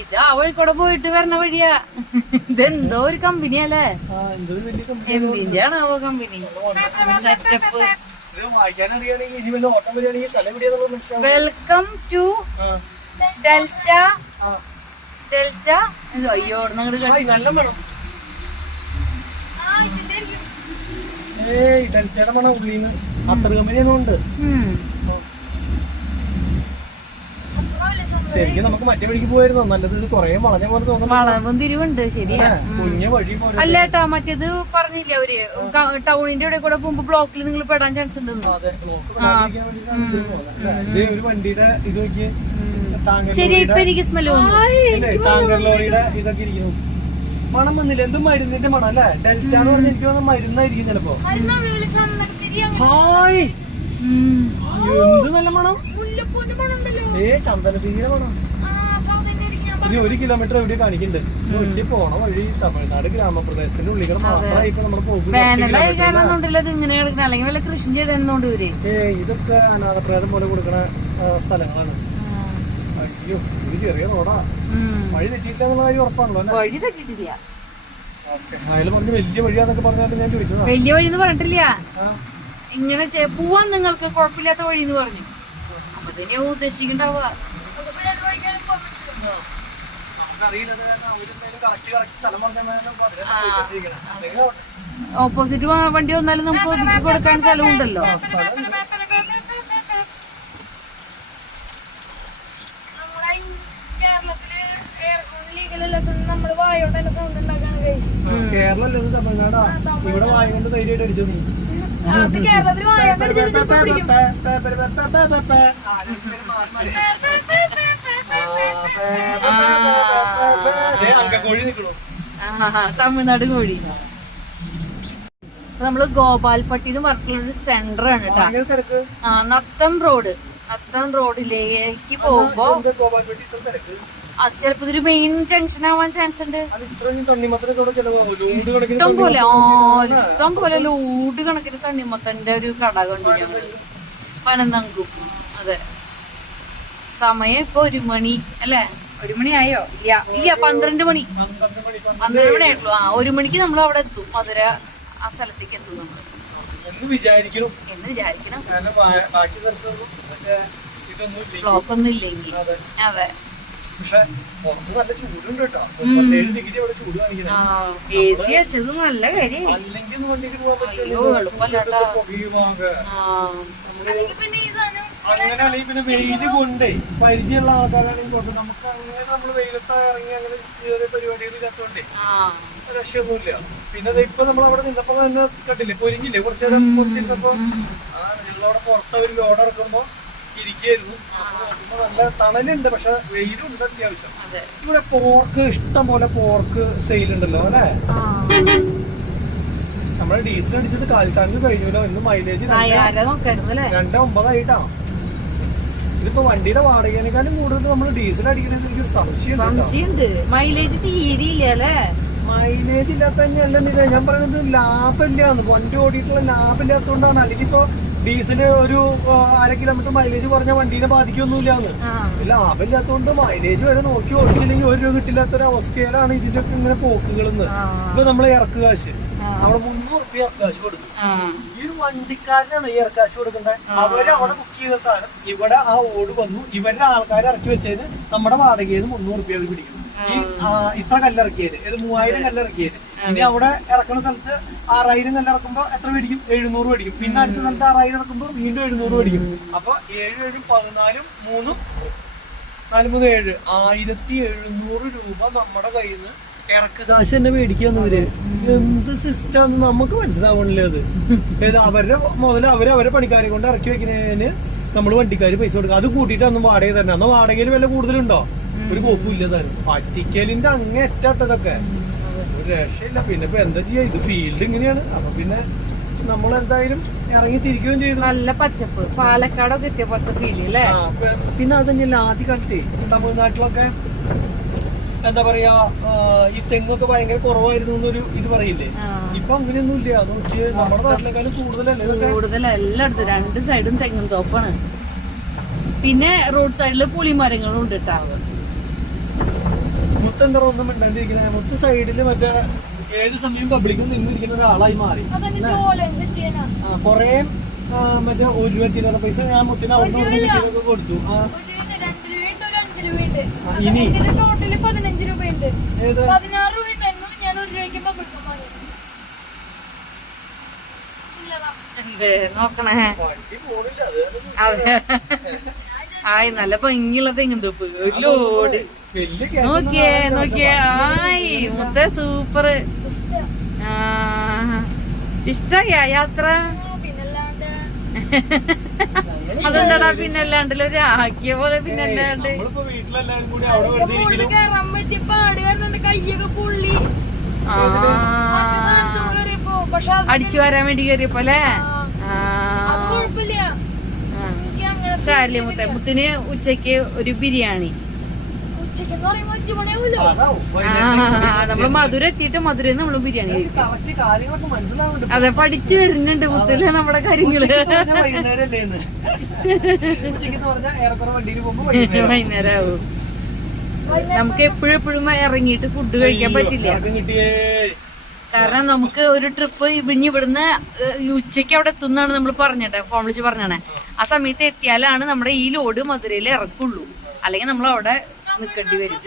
ഇത് ആ വഴിക്കൂടെ പോയിട്ട് വരണ വഴിയാ. ഇതെന്തോ ഒരു കമ്പനിയല്ലേ, എന്തിന്റെ ആണാവോ company setup. Welcome to Delta. അയ്യോ ഡെൽറ്റയുടെ മണം ഉള്ളിന്ന് അത്ര കമ്പനിയൊന്നും ഉണ്ട്. ശരിക്കും നമുക്ക് മറ്റേ വഴിക്ക് പോയിരുന്നു നല്ലത്. കൊറേ വളഞ്ഞ പോലെ തോന്നുന്നു. വളവും തിരിവുണ്ട്. ശരിയാ. കുഞ്ഞ വഴി അല്ലേട്ടാ, മറ്റേത് പറഞ്ഞില്ലേ അവര് ടൗണിന്റെ ഇവിടെ കൂടെ പോകുമ്പോ ബ്ലോക്കിൽ നിങ്ങൾ പെടാൻ ചാൻസ് ഉണ്ടെന്ന്. ഒരു വണ്ടിയുടെ ഇത് നോക്കി ശരി. ഇപ്പൊ എനിക്ക് സ്മെല് ടാങ്കർ ലോറിയുടെ ഇതൊക്കെ ഇരിക്കുന്നു. മണം വന്നില്ല. എന്തും മരുന്നിന്റെ മണം അല്ലേ? ഡെൽറ്റ എന്ന് പറഞ്ഞാൽ എനിക്ക് തോന്നുന്നു മരുന്നായിരിക്കും ചിലപ്പോ. ഹായ്, എന്ത് നല്ല മണം. ചന്ദനത്തിരിയുടെ മണം. ഇനി 1 കിലോമീറ്റർ എവിടെ കാണിക്കുന്നുണ്ട്. ഒറ്റ പോണ വഴി തമിഴ്നാട് ഗ്രാമപ്രദേശത്തിന്റെ ഉള്ളിൽ മാത്രമായി നമ്മൾ പോകും. അല്ലെങ്കിൽ വല്ല കൃഷി ചെയ്തോണ്ട് ഇതൊക്കെ അനാഥപ്രേതം പോലെ കൊടുക്കണ സ്ഥലങ്ങളാണ്. അയ്യോ, ഇത് ചെറിയ റോഡാ. വഴി തെറ്റിയില്ല എന്നുള്ള കാര്യം ഉറപ്പാണല്ലോ അല്ലേ? വഴി തെറ്റിട്ടില്ല. അയാൾ പറഞ്ഞു വലിയ വഴിയാന്നൊക്കെ പറഞ്ഞാൽ ഞാൻ ചോദിച്ചതാ. വലിയ വഴി എന്ന് പറഞ്ഞിട്ടില്ല. ഇങ്ങനെ പോവാൻ നിങ്ങൾക്ക് കുഴപ്പമില്ലാത്ത വഴി എന്ന് പറഞ്ഞു. അപ്പൊ ഇതിനെ ഉദ്ദേശിക്കണ്ടാവുക. ഓപ്പോസിറ്റ് വണ്ടി വന്നാലും നമുക്ക് ഒതുക്കി കൊടുക്കാൻ സ്ഥലമുണ്ടല്ലോ. നമ്മള് വായോണ്ട് തന്നെ സൗണ്ട് ഉണ്ടാക്കാണ്. കേരളല്ലേ തമിഴ്നാടാ. ഇവിടെ വായ കൊണ്ട് ധൈര്യമായിട്ട് അടിച്ചു. തമിഴ്നാട് കോഴി. നമ്മള് ഗോപാൽപട്ടി എന്ന് പറഞ്ഞിട്ടുള്ളൊരു സെന്റർ ആണ് കേട്ടോ. നത്തം റോഡിലേക്ക് പോകുമ്പോ ചിലപ്പോ ഇതൊരു മെയിൻ ജംഗ്ഷൻ ആവാൻ ചാൻസ് ഉണ്ട്. ഇഷ്ടം പോലെ ലോഡ് കണക്കിന് തണ്ണിമത്തന്റെ ഒരു കട കണ്ടു ഞങ്ങൾ. പനന്തങ്കും. അതെ, സമയം ഇപ്പൊ 1 മണി അല്ലേ? 1 മണിയായോ? ഇല്ല 12 മണി. 12 മണി ആയിട്ടുള്ളൂ. 1 മണിക്ക് നമ്മൾ അവിടെ എത്തും. മധുര ആ സ്ഥലത്തേക്ക് എത്തും നമ്മൾ എന്ന് വിചാരിക്കണം. ബ്ലോക്ക് ഒന്നും ഇല്ലെങ്കിൽ. അതെ, AC വെച്ചത് നല്ല കാര്യം. അയ്യോ എളുപ്പല്ലാട്ടാ. അങ്ങനെ അല്ലെങ്കിൽ പിന്നെ വെയില് കൊണ്ടേ പരിചയമുള്ള ആൾക്കാരാണെങ്കിൽ നമുക്ക് അങ്ങനെ നമ്മള് വെയിലത്ത് ഇറങ്ങി അങ്ങനെ ചെറിയ പരിപാടികളില്ലാത്തോണ്ടേ രക്ഷയൊന്നുമില്ല. പിന്നെ ഇപ്പൊ നമ്മളവിടെ നിന്നപ്പോ തന്നെ കണ്ടില്ലേ, പൊരിഞ്ഞില്ലേ കുറച്ചു നേരം പൊരിഞ്ഞിരുന്നപ്പോ. ഞങ്ങളവിടെ പുറത്ത് ഒരു ലോഡ് ഇറക്കുമ്പോ ഇരിക്കായിരുന്നു. നല്ല തണലുണ്ട്, പക്ഷെ വെയിലുണ്ട് അത്യാവശ്യം. ഇവിടെ പോർക്ക് ഇഷ്ടം പോലെ പോർക്ക് സെയിലുണ്ടല്ലോ അല്ലെ? നമ്മള് ഡീസൽ അടിച്ചത് കാലിത്താങ്ക് കഴിഞ്ഞല്ലോ. ഇന്ന് മൈലേജ് 2.9 ആയിട്ടാ. ഇതിപ്പോ വണ്ടിയുടെ വാടകേനേക്കാളും കൂടുതൽ നമ്മൾ ഡീസൽ അടിക്കണമെന്ന് എനിക്കൊരു സംശയമുണ്ട്. മൈലേജ് തീരെയില്ലേ? മൈലേജ് ഇല്ലാത്ത തന്നെയല്ല ഇത് ഞാൻ പറയുന്നത്. ലാഭമില്ലാന്ന്, വണ്ടി ഓടിയിട്ടുള്ള ലാഭമില്ലാത്തതുകൊണ്ടാണ്. അല്ലെങ്കിൽ ഇപ്പൊ ഡീസല് ഒരു 1/2 കിലോമീറ്റർ മൈലേജ് കുറഞ്ഞ വണ്ടീനെ ബാധിക്കൊന്നുമില്ലാന്ന്. ലാഭമില്ലാത്തതുകൊണ്ട് മൈലേജ് വരെ നോക്കി ഓടിച്ചില്ലെങ്കിൽ 1 രൂപ കിട്ടില്ലാത്തൊരു അവസ്ഥയിലാണ് ഇതിന്റെ ഒക്കെ ഇങ്ങനെ പോക്കുകളെന്ന്. ഇപ്പൊ നമ്മള് ഇറക്ക് കാശ് അവിടെ 300 രൂപ ഇറക്കാശ് കൊടുക്കും. ഈ ഒരു വണ്ടിക്കാരനാണ് ഈ ഇറക്കാശ് കൊടുക്കേണ്ടത്. അവര് അവിടെ ബുക്ക് ചെയ്ത സാധനം ഇവിടെ ആ ഓട് വന്നു, ഇവരുടെ ആൾക്കാരെ ഇറക്കി വെച്ചതിന് നമ്മുടെ വാടകയിൽ 300 രൂപ പിടിക്കും. ഈ ഇത്ര കല്ലിറക്കിയത് 3000 കല്ലിറക്കിയത് ഇനി അവിടെ ഇറക്കുന്ന സ്ഥലത്ത് 6000 കല്ലിറക്കുമ്പോ എത്ര മേടിക്കും? 700 മേടിക്കും. പിന്നെ അടുത്ത സ്ഥലത്ത് 6000 ഇറക്കുമ്പോ വീണ്ടും 700 മേടിക്കും. അപ്പൊ 7 7 14 3 4 3 7 1700 രൂപ നമ്മുടെ കയ്യിൽ നിന്ന് ഇറക്ക് കാശ് തന്നെ മേടിക്കാന്ന് ഇവര്. എന്ത് സിസ്റ്റം നമുക്ക് മനസ്സിലാവണില്ല. അത് അവരുടെ മുതൽ അവരെ പണിക്കാരെ കൊണ്ട് ഇറക്കി വെക്കുന്നതിന് നമ്മള് വണ്ടിക്കാര് പൈസ കൊടുക്കുക. അത് കൂട്ടിയിട്ടൊന്നും വാടക തന്നെ. അന്ന് വാടകയിൽ വില കൂടുതലുണ്ടോ? ഒരു കോപ്പില്ല തന്നെ. പറ്റിക്കലിന്റെ അങ്ങേ അറ്റാട്ടതൊക്കെ ഒരു രക്ഷയില്ല. പിന്നെ ഇപ്പൊ എന്താ ചെയ്യാ, ഇത് ഫീൽഡ് ഇങ്ങനെയാണ്. അപ്പൊ പിന്നെ നമ്മൾ എന്തായാലും ഇറങ്ങി തിരിക്കുകയും ചെയ്തു. നല്ല പച്ചപ്പ് പാലക്കാടൊക്കെ എത്തിയപ്പോഴത്തെ ഫീൽ അല്ലേ? പിന്നെ അത് തന്നെയല്ല ആദ്യ കാലത്തെ തമിഴ്നാട്ടിലൊക്കെ എന്താ പറയാ, ഈ തെങ്ങൊക്കെ ഭയങ്കര കുറവായിരുന്നു എന്നൊരു ഇത് പറയില്ലേ. ഇപ്പൊ അങ്ങനെയൊന്നും ഇല്ല. നോക്കിയേ, നമ്മുടെ നാട്ടിലേക്കാളും കൂടുതൽ എല്ലായിടത്തും 2 സൈഡും തെങ്ങും തോപ്പാണ്. പിന്നെ റോഡ് സൈഡില് പുളിമരങ്ങളും ഉണ്ട് കേട്ടാ. മുത്തെന്താ ഒന്നും മിണ്ടാണ്ടിരിക്കണ? മുത്ത് സൈഡില് മറ്റേ ഏത് സമയം പബ്ലിക്കും നിന്നിരിക്കുന്ന ഒരാളായി മാറി. കൊറേ മറ്റേ 1 രൂപ ചില്ലറ പൈസ ഞാൻ മുത്തിന് അവിടെ കിട്ടിയതൊക്കെ കൊടുത്തു. ഇനി 15 രൂപയുണ്ട്. 16 രൂപയുണ്ട്. ഞാൻ 1 രൂപയ്ക്ക് നോക്കണേ. ആയി നല്ല ഭംഗിയുള്ള തെങ്ങും തോപ്പ്, ഒരു ലോഡ്. നോക്കിയേ ആയി മുത്ത സൂപ്പർ. ഇഷ്ടായ യാത്ര? അതെന്താടാ പിന്നല്ലാണ്ടല്ലോ ആക്കിയ പോലെ. പിന്നല്ലാണ്ട് അടിച്ചു വരാൻ വേണ്ടി കയറിയപ്പോ അല്ലേ? സാരില്ലേ മുത്ത. മുത്തിന് ഉച്ചക്ക് ഒരു ബിരിയാണി. നമ്മള് മധുര എത്തിയിട്ട് മധുര നമ്മള് ബിരിയാണി കഴിക്കും. അതെ, പഠിച്ചു വരുന്നുണ്ട് മുത്തല്ലേ നമ്മുടെ കാര്യങ്ങള്. വൈകുന്നേരം ആവും. നമുക്ക് എപ്പോഴും ഇറങ്ങിയിട്ട് ഫുഡ് കഴിക്കാൻ പറ്റില്ല. കാരണം നമുക്ക് ഒരു ട്രിപ്പ് ഇവിടുന്ന് ഉച്ചയ്ക്ക് അവിടെ എത്തുന്നാണ് നമ്മൾ പറഞ്ഞിട്ടെ, ഫോൺ വിളിച്ച് പറഞ്ഞാണ്. ആ സമയത്ത് എത്തിയാലാണ് നമ്മുടെ ഈ ലോഡ് മധുരയിൽ ഇറക്കുള്ളൂ. അല്ലെങ്കിൽ നമ്മൾ അവിടെ നിൽക്കേണ്ടി വരും.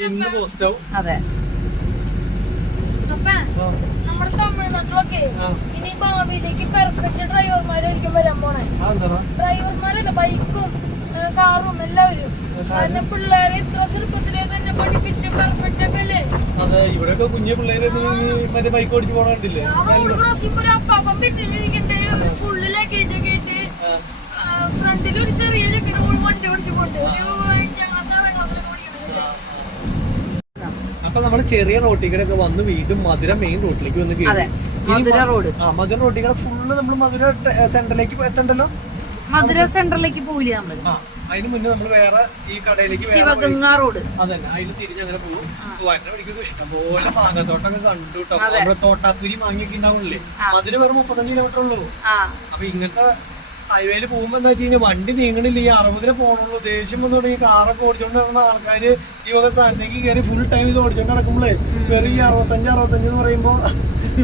അതെ. നമ്മുടെ തമിഴ്നാട്ടിലൊക്കെ ഇനി ഭാവിയിലേക്ക് പെർഫെക്റ്റ് ഡ്രൈവർമാരായിരിക്കും വരാൻ പോണേ. ഡ്രൈവർമാരല്ല, ബൈക്കും കാറും എല്ലാവരും. പിള്ളേരെ ഇത്ര ചെറുപ്പത്തിലേ തന്നെ പഠിപ്പിച്ച് പെർഫെക്റ്റ് ഒക്കെ അല്ലേ? ഇവിടെയൊക്കെ കുഞ്ഞു പിള്ളേര് മറ്റേ ബൈക്ക് ഓടിച്ച് പോകണ്ടില്ലേ? റോഡ് ക്രോസിംഗ് ഒരു അപ്പാപ്പം പിന്നിലിരിക്കട്ടെ, ഒരു ഫുള്ള് ലഗേജ് ഒക്കെ ഇട്ട് ഫ്രണ്ടിൽ ഒരു ചെറിയ ചെക്കന് വണ്ടി ഓടിച്ചു പോയിട്ട് ഒരു 5ാം ക്ലാസ് 6ാം ക്ലാസ്സിലൊക്കെ പഠിക്കുന്നത്. അപ്പൊ നമ്മള് ചെറിയ റോട്ടിലൊക്കെ വന്ന് വീണ്ടും മധുര മെയിൻ റോഡിലേക്ക് വന്ന് കയറി. മധുര റോഡ് മധുര റോട്ടിൽ ഫുള്ള് നമ്മള് മധുര സെന്ററിലേക്ക് എത്തണ്ടല്ലോ. മധുര സെന്ററിലേക്ക് പോവില്ലേ നമ്മള്? അതിന് മുന്നേ നമ്മൾ വേറെ ഈ കടയിലേക്ക് ശിവഗംഗ റോഡ് അതന്നെ അതിൽ തിരിഞ്ഞ് അങ്ങനെ പോകും. വരുന്ന വഴിക്കൊക്കെ ഇഷ്ടംപോലെ മാങ്ങത്തോട്ടൊക്കെ കണ്ടു കേട്ടോ. നമ്മുടെ തോട്ടാപ്പുരി മാങ്ങിയൊക്കെ ഉണ്ടാവുന്നില്ലേ? മധുര വെറും 35 കിലോമീറ്റർ ഉള്ളൂ. അപ്പൊ ഇങ്ങനത്തെ ഹൈവേയിൽ പോകുമ്പോ എന്താ വെച്ച് കഴിഞ്ഞാൽ വണ്ടി നീങ്ങണില്ല. ഈ 60 പോകണുള്ളൂ. ദേഷ്യം വന്നു തുടങ്ങി കാറൊക്കെ ഓടിച്ചോണ്ട് നടന്ന ആൾക്കാര് ഈ വക സ്ഥലത്തേക്ക് കയറി ഫുൾ ടൈം ഇത് ഓടിച്ചോണ്ട് നടക്കുമ്പോഴേ വെറും ഈ 65 എന്ന് പറയുമ്പോ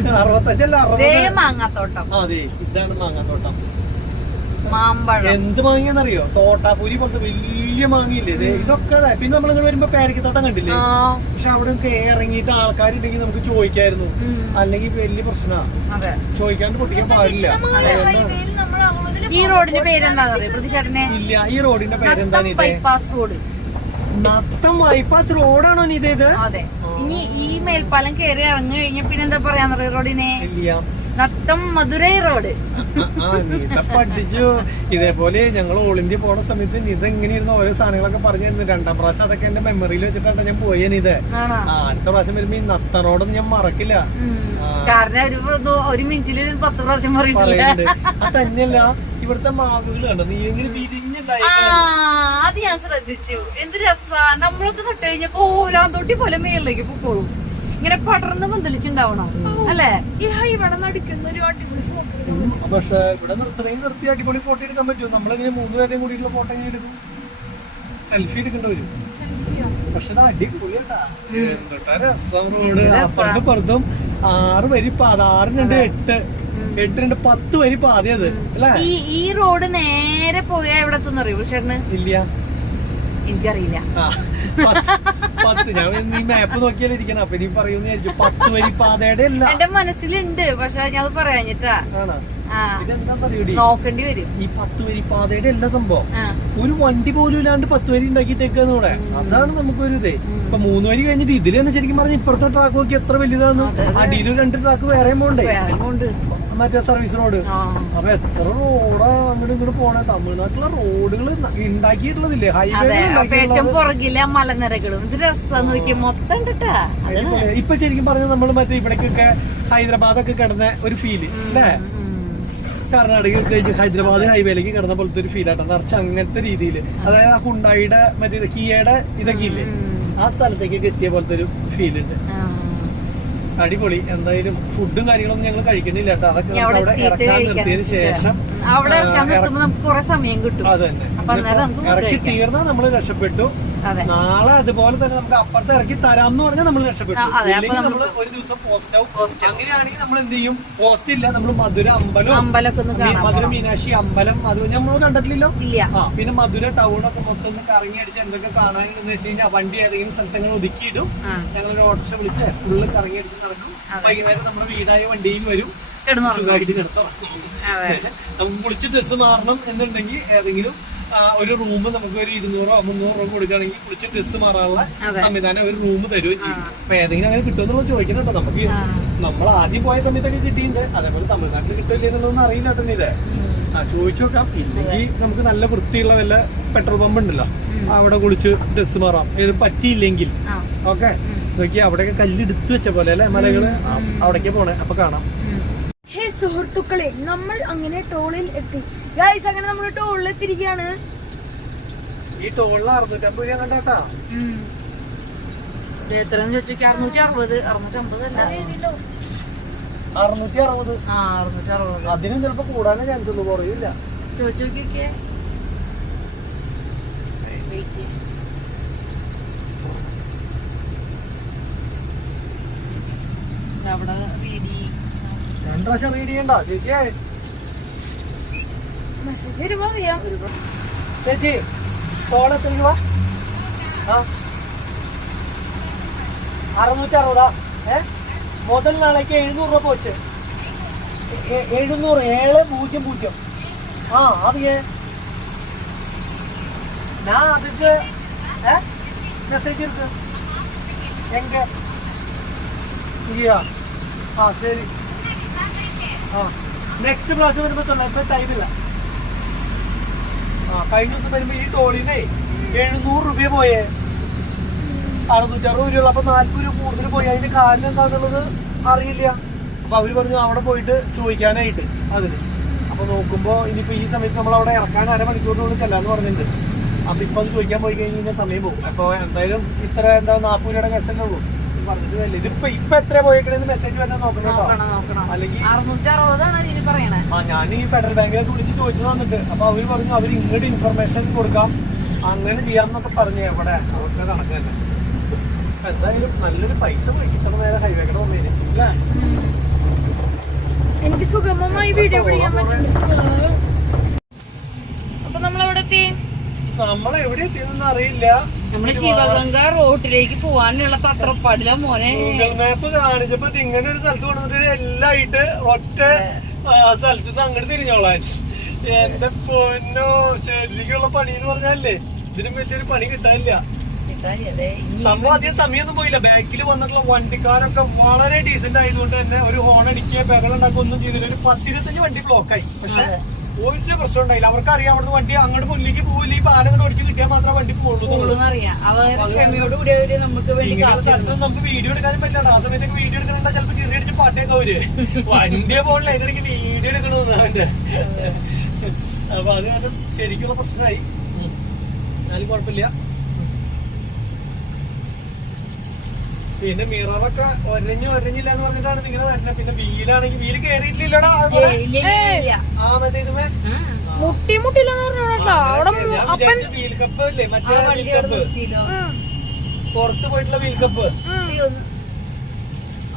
65 അല്ല 60. മാങ്ങാത്തോട്ടം. അതെ, ഇതാണ് മാങ്ങാത്തോട്ടം. മാമ്പഴം എന്ത് മാങ്ങിയെന്നറിയോ? തോട്ടാപ്പൂരി പോലത്തെ വലിയ മാങ്ങയില്ലേ ഇത്. ഇതൊക്കെ പിന്നെ നമ്മളിങ്ങനെ വരുമ്പോ പേരക്കത്തോട്ടം കണ്ടില്ലേ? പക്ഷെ അവിടെ ഇറങ്ങിയിട്ട് ആൾക്കാരുണ്ടെങ്കിൽ നമുക്ക് ചോദിക്കായിരുന്നു. അല്ലെങ്കിൽ വലിയ പ്രശ്നമാണ്. ചോദിക്കാണ്ട് പൊട്ടിക്കാൻ പാടില്ല. ഈ റോഡിന്റെ പേരെന്താന്ന് അറിയോ പ്രതിഷേധനെ? ഇല്ല, ഈ റോഡിന്റെ പേരെന്താണ്? Bypass road. നത്തം ബൈപ്പാസ് റോഡാണോ ഇത്? അതെ. ഇനി ഈ മേൽപ്പാലം കയറി ഇറങ്ങി കഴിഞ്ഞ പിന്നെ എന്താ പറയാന്നറിയോ റോഡിനെ? ഇല്ല, നത്തം മധുരൈ റോഡ്. പഠിച്ചു. ഇതേപോലെ ഞങ്ങൾ ഓൾ ഇന്ത്യ പോണ സമയത്ത് ഇത് എങ്ങനെയായിരുന്നു ഓരോ സാധനങ്ങളൊക്കെ പറഞ്ഞിരുന്നു. 2ാം പ്രാവശ്യം അതൊക്കെ എന്റെ മെമ്മറിയിൽ വെച്ചിട്ടാണ് ഞാൻ പോയേന്. ഇത് അടുത്ത പ്രാവശ്യം വരുമ്പോ ഈ നത്ത റോഡൊന്നും ഞാൻ മറക്കില്ല. കാരണം ഒരു മിനിറ്റില് 10 പ്രാവശ്യം പറയുന്നുണ്ട്. അത് തന്നെയല്ല, ഇവിടുത്തെ മാവുകൾ കണ്ടോ നീ എങ്ങനെ വിരിഞ്ഞുണ്ടായി. അത് ഞാൻ ശ്രദ്ധിച്ചു. എന്ത് രസാ. നമ്മളൊക്കെ തൊട്ട് കഴിഞ്ഞാൽ കോലാന്തോട്ടി പോലെ മേളിലേക്ക് പൊക്കോളും. ഇങ്ങനെ പടർന്ന് പന്തലിച്ചുണ്ടാവണം അല്ലേ? ഈ ഹൈവട നടിക്കുന്ന ഒരു അടിപൊളി ഫോട്ടോ. പക്ഷെ ഇവിടെ നിർത്തി അടിപൊളി ഫോട്ടോ എടുക്കാൻ പറ്റും. നമ്മളിങ്ങനെ 3 പേരെയും കൂടിയിട്ടുള്ള ഫോട്ടോ എങ്ങനെ എടുക്കും? സെൽഫി എടുക്കേണ്ടി വരും. പക്ഷെ ഇത് അടിപൊളിയാട്ടാ. എന്തൊട്ടാ രസം. റോഡ് അപ്പുറത്തും പുറത്തും 6 വരി പാത. 6 2 8 8 2 10 വരി പാത അത് അല്ലേ? ഈ റോഡ് നേരെ പോയാ എവിടെ എത്തുന്നറിയോ ചേട്ടന്? ഇല്ല, എനിക്കറിയില്ല. 10 ഞാൻ ഈ മാപ്പ് നോക്കിയാലും ഇരിക്കണം. അപ്പൊ നീ പറയുന്ന 10 വരി പാതയുടെ അല്ല എന്റെ മനസ്സിലുണ്ട്. പക്ഷെ ഞാൻ അത് പറയാഞ്ഞിട്ടാ. ഇതെന്താന്നറിയൂടി, നോക്കേണ്ടി വരും. ഈ 10 വരി പാതയുടെ എല്ലാ സംഭവം ഒരു വണ്ടി പോലും ഇല്ലാണ്ട് 10 വരി ഉണ്ടാക്കിയിട്ടേക്കാന്ന് ഇവിടെ. അതാണ് നമുക്കൊരു ഇതേ. ഇപ്പൊ 3 വരി കഴിഞ്ഞിട്ട് ഇതിൽ തന്നെ ശരിക്കും പറഞ്ഞ ഇപ്പുറത്തെ ട്രാക്ക് നോക്കി എത്ര വലുതാന്ന്. അടിയിലും 2 ട്രാക്ക് വേറെയും പോണ്ടേ, മറ്റേ സർവീസ് റോഡ്. അപ്പൊ എത്ര റോഡാ അങ്ങോട്ടും ഇങ്ങോട്ട് പോണേ. തമിഴ്നാട്ടിലെ റോഡുകൾ ഉണ്ടാക്കിയിട്ടുള്ളതില്ലേ, ഏറ്റവും പുറകിലെ മലനിരകളും ഇത് രസം നോക്കി മൊത്തം കിട്ടാ. ഇപ്പൊ ശരിക്കും പറഞ്ഞാൽ നമ്മൾ മറ്റേ ഇവിടേക്കൊക്കെ ഹൈദരാബാദൊക്കെ കിടന്ന ഒരു ഫീല് അല്ലേ? കർണാടക കഴിഞ്ഞ് ഹൈദരാബാദ് ഹൈവേയിലേക്ക് കിടന്ന പോലത്തെ ഒരു ഫീൽ ആട്ടോ. നിറച്ച് അങ്ങനത്തെ രീതിയിൽ. അതായത് ആ ഹുണ്ടായിയുടെ മറ്റേ കിയയുടെ ഇതൊക്കെ ഇല്ലേ, ആ സ്ഥലത്തേക്കൊക്കെ എത്തിയ പോലത്തെ ഒരു ഫീൽ ഉണ്ട്. അടിപൊളി. എന്തായാലും ഫുഡും കാര്യങ്ങളൊന്നും ഞങ്ങൾ കഴിക്കുന്നില്ല കേട്ടോ. അതൊക്കെ അവിടെ ഇറക്കാൻ നിർത്തിയതിന് ശേഷം സമയം കിട്ടും. അത് തന്നെ ഇറക്കി തീർന്നാൽ നമ്മൾ രക്ഷപ്പെട്ടു. നാളെ അതുപോലെ തന്നെ നമുക്ക് അപ്പുറത്ത് ഇറക്കി തരാമെന്ന് പറഞ്ഞാൽ നമ്മൾ രക്ഷപ്പെട്ടു. ഇല്ലെങ്കിൽ നമ്മൾ ഒരു ദിവസം പോസ്റ്റ് ആവും. അങ്ങനെയാണെങ്കിൽ നമ്മൾ എന്ത് ചെയ്യും? പോസ്റ്റ് ഇല്ല, നമ്മൾ മധുര മധുര മീനാക്ഷി അമ്പലം അത് നമ്മൾ കണ്ടിട്ടില്ലല്ലോ. പിന്നെ മധുര ടൗണൊക്കെ മൊത്തം ഒന്ന് കറങ്ങി അടിച്ച് എന്തൊക്കെ കാണാനെന്ന് വെച്ച് കഴിഞ്ഞാൽ വണ്ടി ഏതെങ്കിലും സ്ഥലത്ത് ഒതുക്കിയിടും. ഞങ്ങളൊരു ഓട്ടോറിക്ഷ വിളിച്ച് ഫുള്ള് കറങ്ങി അടിച്ച് നടക്കും. വൈകുന്നേരം നമ്മുടെ വീടായ വണ്ടിയിൽ വരും. സുഖമായിട്ട് കിടത്തുറങ്ങും. നമുക്ക് കുളിച്ച് ഡ്രസ്സ് മാറണം എന്നുണ്ടെങ്കിൽ ഏതെങ്കിലും ഒരു റൂം നമുക്ക് ഒരു 200 or 300 കൊടുക്കുകയാണെങ്കിൽ കുളിച്ച് ഡ്രസ്സ് മാറാനുള്ള സംവിധാനം ഒരു റൂം തരുകയും ചെയ്യും. അപ്പൊ ഏതെങ്കിലും അങ്ങനെ കിട്ടുമെന്നുള്ളത് ചോദിക്കണം കേട്ടോ. നമുക്ക് നമ്മൾ ആദ്യം പോയ സമയത്തൊക്കെ കിട്ടിയിട്ടുണ്ട്. അതേപോലെ തമിഴ്നാട്ടിൽ കിട്ടില്ല എന്നുള്ളതൊന്നും അറിയില്ല കേട്ടോ. ഇത് ചോദിച്ചു നോക്കാം. ഇല്ലെങ്കിൽ നമുക്ക് നല്ല വൃത്തിയുള്ള വല്ല പെട്രോൾ പമ്പ് ഉണ്ടല്ലോ, അവിടെ കുളിച്ച് ഡ്രസ്സ് മാറാം. ഇത് പറ്റിയില്ലെങ്കിൽ ഓക്കെ. നോക്കിയാ അവിടെയൊക്കെ കല്ലെടുത്ത് വെച്ച പോലെ അല്ലെ മലകള്, അവിടേക്ക് പോണേ. അപ്പൊ കാണാം. ഹേ സുഹൃത്തുക്കളെ, നമ്മൾ അങ്ങനെ ടോളിൽ എത്തി. ഗൈസ്, അങ്ങനെ നമ്മൾ ടോളിൽ എത്തിയിരിക്കുകയാണ്. ഈ ടോളിൽ 650 രൂപ കണ്ടാട്ടാ. എത്രന്ന് ചോദിച്ചു? 660, 650 അല്ല 660. 660. അതിനും ചിലപ്പോ കൂടാനേ ചാൻസ് ഉള്ളൂ, കുറയില്ല. ചോദിച്ചു നോക്കിയൊക്കെ. അവിടെ 2 പ്രാവശ്യം റീഡ് ചെയ്യണ്ട ചേച്ചിയെ. മെസ്സേജ് വരുമ്പോ അറിയാം. ചേച്ചി ടോൾ എത്ര രൂപ? 660. മുതൽ നാളേക്ക് 700 രൂപ പോച്ച്. 700 700. அது நான் அதுக்கு மெசேஜ் இருக்கு எங்க இல்லையா? சரி. നെക്സ്റ്റ് പ്രാവശ്യം വരുമ്പോ சொன்ன ഇപ്പൊ ടൈമില്ല. കഴിഞ്ഞ ദിവസം വരുമ്പോ ഈ ടോളിന്നേ 700 രൂപ പോയേ. 660 രൂപ. അപ്പൊ 40 രൂപ കൂടുതൽ പോയി. അതിന്റെ കാരണം എന്താണെന്നുള്ളത് അറിയില്ല. അപ്പൊ അവര് പറഞ്ഞു അവിടെ പോയിട്ട് ചോദിക്കാനായിട്ട് അതിന്. അപ്പൊ നോക്കുമ്പോ ഇനിയിപ്പോ ഈ സമയത്ത് നമ്മൾ അവിടെ ഇറക്കാൻ 1/2 മണിക്കൂറിനുള്ളിൽ ചെല്ലാന്ന് പറഞ്ഞിട്ടുണ്ട്. അപ്പൊ ഇപ്പൊ അത് ചോദിക്കാൻ പോയി കഴിഞ്ഞാൽ സമയം പോകും. അപ്പൊ എന്തായാലും ഇത്ര 40 രൂപയുടെ കേസല്ലേ ഉള്ളൂ. പറഞ്ഞിട്ട് വരില്ല. ഇതിപ്പോ എത്ര പോയേക്കണെന്ന് മെസ്സേജ് വരാൻ നോക്കണം കേട്ടോ. നോക്കണം. അല്ലെങ്കിൽ 660 ഇതിൽ പറയണേ. ഞാൻ ഈ ഫെഡറൽ ബാങ്കിലേക്ക് വിളിച്ച് ചോദിച്ചു തന്നിട്ട്, അപ്പൊ അവര് പറഞ്ഞു അവര് ഇങ്ങോട്ട് ഇൻഫർമേഷൻ കൊടുക്കാം, അങ്ങനെ ചെയ്യാന്നൊക്കെ പറഞ്ഞു. എവിടെ അവർക്ക് കണക്ക് തന്നെ. എന്തായാലും നല്ലൊരു പൈസ ഇത്ര നേരം ഹൈവേക്കടെ വന്നേന് അല്ലേ. എനിക്ക് സുഗമമായി വീഡിയോ പിടിക്കാൻ പറ്റുന്നുണ്ട്. അപ്പൊ നമ്മളെവിടെ എത്തി? നമ്മളെവിടെ എത്തിയെന്നൊന്നും അറിയില്ല. നമ്മള് ശിവഗംഗ റോഡിലേക്ക് പോവാനുള്ള തത്രപ്പാടില്ല മോനെ. ഗൂഗിൾ മാപ്പ് കാണിച്ചപ്പോ ഇങ്ങനെ ഒരു സ്ഥലത്ത് കൊണ്ടുവന്നിട്ട് എല്ലായിട്ട് ഒറ്റ സ്ഥലത്ത് നിന്ന് അങ്ങോട്ട് തിരിഞ്ഞോളാൻ. എന്റെ പൊന്നോ, ശരിക്കുള്ള പണി എന്ന് പറഞ്ഞാലേ ഇതിനും വലിയൊരു പണി കിട്ടാനില്ല. സംഭവം അധികം സമയമൊന്നും പോയില്ല. ബാക്കിൽ വന്നിട്ടുള്ള വണ്ടിക്കാരൊക്കെ വളരെ ഡീസന്റ് ആയതുകൊണ്ട് തന്നെ ഒരു ഹോൺ അടിക്കുക ബഹളുണ്ടാക്കുക ഒന്നും ചെയ്തില്ല. ഒരു 10-25 വണ്ടി ബ്ലോക്കായി. പക്ഷെ ഒരു പ്രശ്നം ഉണ്ടായില്ല. അവർക്ക് അറിയാം അവിടുന്ന് വണ്ടി അങ്ങോട്ട് മുന്നിലേക്ക് പോവില്ല, ഈ പാലം കൊണ്ട് ഒടിച്ച് കിട്ടിയാൽ മാത്രമേ വണ്ടി പോകുള്ളൂ. സ്ഥലത്ത് നമുക്ക് വീഡിയോ എടുക്കാനും പറ്റില്ല. ആ സമയത്തൊക്കെ വീഡിയോ എടുക്കണുണ്ടാ ചിലപ്പോ ചെറിയ അടിച്ച് പാട്ടേക്ക് അവര് വണ്ടിയെ പോകണില്ല, അതിനിടയ്ക്ക് വീഡിയോ എടുക്കണമെന്ന് അവന്റെ. അപ്പൊ അത് കാരണം ശരിക്കുള്ള പ്രശ്നമായി. എന്നാലും കുഴപ്പമില്ല. പിന്നെ മിററൊക്കെ ഒരഞ്ഞില്ല എന്ന് പറഞ്ഞിട്ടാണ് നിങ്ങള് വരുന്നത്. പിന്നെ വീലാണെങ്കിൽ വീല് കേറിയിട്ടില്ലടാ. ആ മറ്റേ ഇതുമേ വീൽ കപ്പ് അല്ലേ, മറ്റേ വീൽ കപ്പ് പുറത്ത് പോയിട്ടുള്ള വീൽ കപ്പ്.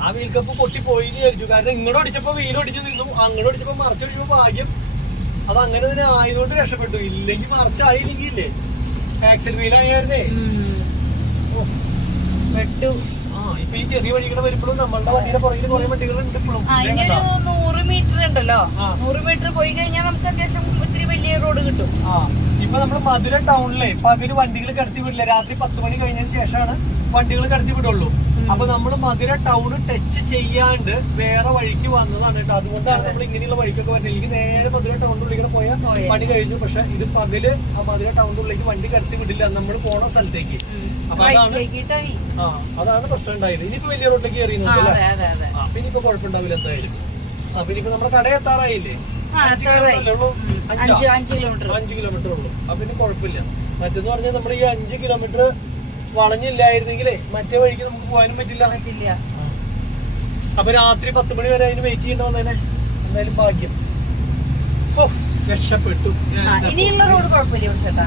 ആ വീൽ കപ്പ് പൊട്ടിപ്പോയി എന്ന് വിചാരിച്ചു. കാരണം ഇങ്ങോട്ട് ഓടിച്ചപ്പോ വീലൊടിച്ച് നിന്നു, അങ്ങോട്ട് ഓടിച്ചപ്പോ മറച്ചൊടിച്ചപ്പോ ഭാഗ്യം അത് അങ്ങനെ തന്നെ ആയതുകൊണ്ട് രക്ഷപ്പെട്ടു. ഇല്ലെങ്കിൽ മറച്ചായില്ലെങ്കിൽ ഇല്ലേ ആക്സിൽ വീലായേ. ഇപ്പൊ ഈ ചെറിയ വഴികളെ വരുമ്പോഴും നമ്മളുടെ വണ്ടിയുടെ പുറകിൽ കുറെ വണ്ടികളുണ്ട് ഇപ്പോഴും. 100 മീറ്റർ ഉണ്ടല്ലോ, 100 മീറ്റർ പോയി കഴിഞ്ഞാൽ നമുക്ക് അത്യാവശ്യം ഒത്തിരി വലിയ റോഡ് കിട്ടും. ഇപ്പൊ നമ്മള് മധുര ടൗണിലെ പകല് വണ്ടികൾ കടത്തി വിടില്ല. രാത്രി 10 മണി കഴിഞ്ഞതിന് ശേഷമാണ് വണ്ടികൾ കടത്തി വിടുള്ളൂ. അപ്പൊ നമ്മള് മധുര ടൗണ് ടച്ച് ചെയ്യാണ്ട് വേറെ വഴിക്ക് വന്നതാണ് കേട്ടോ. അതുകൊണ്ടാണ് നമ്മൾ ഇങ്ങനെയുള്ള വഴിക്കൊക്കെ വരുന്നത്. എനിക്ക് നേരെ മധുര ടൗണിന്റെ ഉള്ളിൽ പോയ പണി കഴിഞ്ഞു. പക്ഷെ ഇത് പകല് ആ മധുര ടൗണിന്റെ ഉള്ളിലേക്ക് വണ്ടി കടത്തി വിടില്ല, നമ്മൾ പോണ സ്ഥലത്തേക്ക്. അപ്പൊ അതാണ് പ്രശ്നം ഉണ്ടായത്. ഇനിയിപ്പോ വലിയ റോഡിലേക്ക് കയറി നോക്കില്ല. അപ്പൊ ഇനിയിപ്പോ കുഴപ്പമുണ്ടാവില്ല എന്തായാലും. അപ്പൊ ഇനിയിപ്പോ നമ്മുടെ കട എത്താറായില്ലേ? 5 കിലോമീറ്റർ ഉള്ളൂ. അപ്പൊ ഇനി കുഴപ്പമില്ല. മറ്റെന്ന് പറഞ്ഞാൽ നമ്മൾ ഈ 5 കിലോമീറ്റർ വളഞ്ഞില്ലായിരുന്നെങ്കിലേ മറ്റേ വഴിക്ക് നമുക്ക് പോകാനും പറ്റില്ല. അപ്പൊ രാത്രി 10 മണി വരെ അതിന് വെയിറ്റ് ചെയ്യേണ്ട വന്നേനെ. എന്തായാലും ഭാഗ്യം, രക്ഷപ്പെട്ടു. ഇനിയുള്ള റോഡ് കുഴപ്പമില്ല ചേട്ടാ.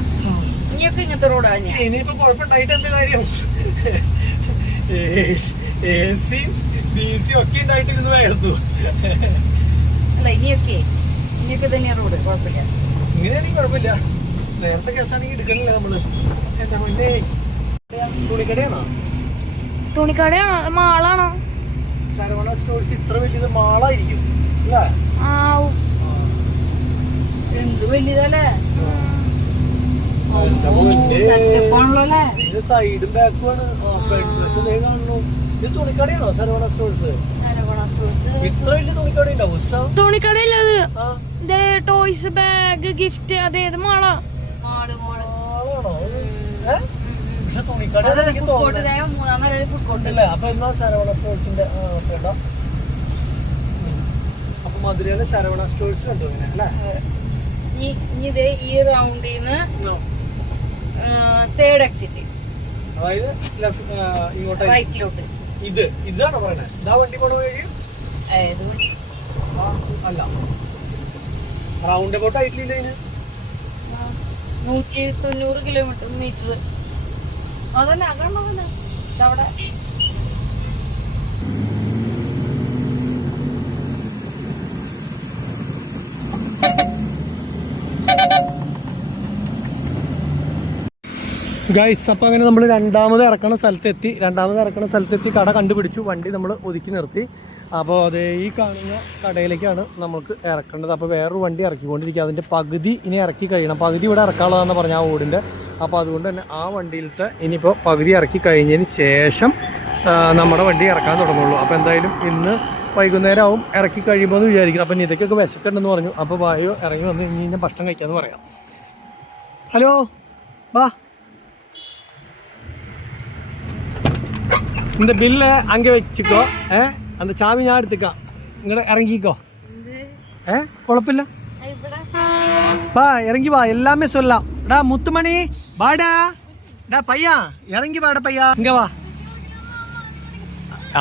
ഇനിയൊക്കെ ഇങ്ങനത്തെ റോഡാണ്. ഇനിയിപ്പോ കുഴപ്പമുണ്ടായിട്ട് എന്ത് കാര്യം? AC DC ഒക്കെ ഉണ്ടായിട്ട് ഇരുന്ന് വേർന്നു. അല്ല ഇനിയൊക്കെ തന്നെയാ റോഡ്, കുഴപ്പമില്ല. ഇങ്ങനെയാണെങ്കിൽ കുഴപ്പമില്ല. നേരത്തെ കേസാണെങ്കിൽ എടുക്കണില്ല നമ്മള്. എന്താ മുന്നേ തുണിക്കടയാണോ? മാളാണോ? ശരവണ സ്റ്റോഴ്സ് ഇത്ര വലിയത് മാളായിരിക്കും അല്ലേ? എന്ത് വലിയതല്ലേ. സൈഡും ബാക്കുമാണ്. കാണുന്നു. ഇത് തുണിക്കടയാണോ ശരവണ സ്റ്റോഴ്സ്? ഇത്ര വലിയ തുണിക്കട ഉണ്ടാവും? തുണിക്കടയില്ലത് ടോയ്സ് ബാഗ് ഗിഫ്റ്റ് അതേത് മാളാ? പക്ഷെ തുണിക്കട അപ്പൊ എന്നാ ശരവണ സ്റ്റോഴ്സിന്റെ അപ്പൊ മധുരയിലെ ശരവണ സ്റ്റോഴ്സ് കണ്ടു ഇങ്ങനെ അല്ലേ? ഈ റൗണ്ടിന്ന് 3rd എക്സിറ്റ്, അതായത് ഇങ്ങോട്ട് റൈറ്റിലോട്ട്. ഇതാണോ പറയണേ? ഇതാ വണ്ടി പോണ വഴി അല്ല, റൗണ്ട് അബൌട്ട് ആയിട്ടില്ല. ഇതിന് 190 കിലോമീറ്റർ. അതന്നെ അകണ്ടതന്നെ അവിടെ. ഗൈസ്, അപ്പം അങ്ങനെ നമ്മൾ രണ്ടാമത് ഇറക്കണ സ്ഥലത്തെത്തി കട കണ്ടുപിടിച്ചു. വണ്ടി നമ്മൾ ഒതുക്കി നിർത്തി. അപ്പോൾ അത് ഈ കാണുന്ന കടയിലേക്കാണ് നമുക്ക് ഇറക്കേണ്ടത്. അപ്പോൾ വേറൊരു വണ്ടി ഇറക്കിക്കൊണ്ടിരിക്കുക. അതിൻ്റെ പകുതി ഇനി ഇറക്കി കഴിയണം. പകുതി ഇവിടെ ഇറക്കാനുള്ളതാണെന്ന് പറഞ്ഞാൽ ആ ഓടിൻ്റെ. അപ്പോൾ അതുകൊണ്ട് തന്നെ ആ വണ്ടിയിലത്തെ ഇനിയിപ്പോൾ പകുതി ഇറക്കി കഴിഞ്ഞതിന് ശേഷം നമ്മുടെ വണ്ടി ഇറക്കാൻ തുടങ്ങുള്ളൂ. അപ്പോൾ എന്തായാലും ഇന്ന് വൈകുന്നേരം ആവും ഇറക്കി കഴിയുമ്പോൾ എന്ന് വിചാരിക്കണം. അപ്പം ഇതൊക്കെ വിശക്കുണ്ടെന്ന് പറഞ്ഞു. അപ്പോൾ വായോ ഇറങ്ങി വന്ന് ഇനി ഞാൻ ഭക്ഷണം കഴിക്കാമെന്ന് പറയാം. ഹലോ, വാ. இந்த பில்லை அங்கே வச்சுக்கோ. அந்த சாவி நான் எடுத்துக்கா. இங்கே இறங்கிக்கோ. குழப்பில்ல, வா இறங்கி வா. எல்லாமே சொல்லலாம். டா முத்துமணி வாடா. டா பையா இறங்கி வாடா பையா. இங்கே வா.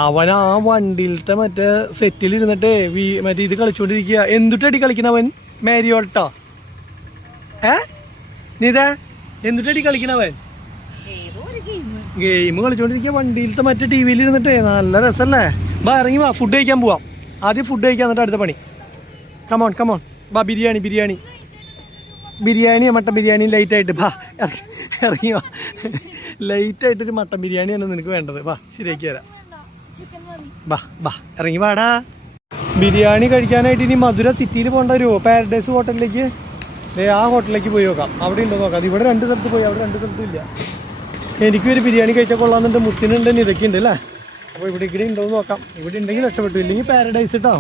അവൻ ആ വണ്ടിയിലത്തെ മറ്റേ സെറ്റിൽ ഇരുന്നിട്ട് മറ്റേ ഇത് കളിച്ചോണ്ടിരിക്കുക. എന്തുട്ടടി കളിക്കണവൻ? മാരിയോട്ടോ നീതാ എന്തുട്ടടി കളിക്കണവൻ? ഗെയിം കളിച്ചോണ്ടിരിക്കുക വണ്ടിയിലത്തെ മറ്റേ ടി വിയിൽ ഇരുന്നിട്ട്. നല്ല രസമല്ലേ? ബാ ഇറങ്ങി വാ, ഫുഡ് കഴിക്കാൻ പോവാം. ആദ്യം ഫുഡ് കഴിക്കാൻ, എന്നിട്ട് അടുത്ത പണി. കമോൺ കമോൺ ബാ. ബിരിയാണി മട്ടൻ ബിരിയാണി ലൈറ്റായിട്ട് ബാ ഇറങ്ങി വാ. ലൈറ്റായിട്ടൊരു മട്ടൻ ബിരിയാണിയാണ് നിനക്ക് വേണ്ടത്. വാ ശരിയാക്കി തരാം. ബാ ബാ ഇറങ്ങി വാടാ. ബിരിയാണി കഴിക്കാനായിട്ട് ഇനി മധുര സിറ്റിയിൽ പോകേണ്ട വരുമോ? പാരഡൈസ് ഹോട്ടലിലേക്ക്. ആ ഹോട്ടലിലേക്ക് പോയി നോക്കാം, അവിടെ ഉണ്ടോ നോക്കാം. ഇവിടെ 2 സ്ഥലത്ത് പോയി, അവിടെ 2 സ്ഥലത്തും ഇല്ല. എനിക്കും ഒരു ബിരിയാണി കഴിച്ചാൽ കൊള്ളാമെന്നുണ്ട്. മുത്തിനുണ്ട്, ഇതൊക്കെ ഉണ്ട് അല്ലേ. അപ്പോൾ ഇവിടെ ഉണ്ടോ എന്ന് നോക്കാം. ഇവിടെ ഉണ്ടെങ്കിൽ രക്ഷപ്പെട്ടു, ഇല്ലെങ്കിൽ പാരഡൈസ് കേട്ടോ.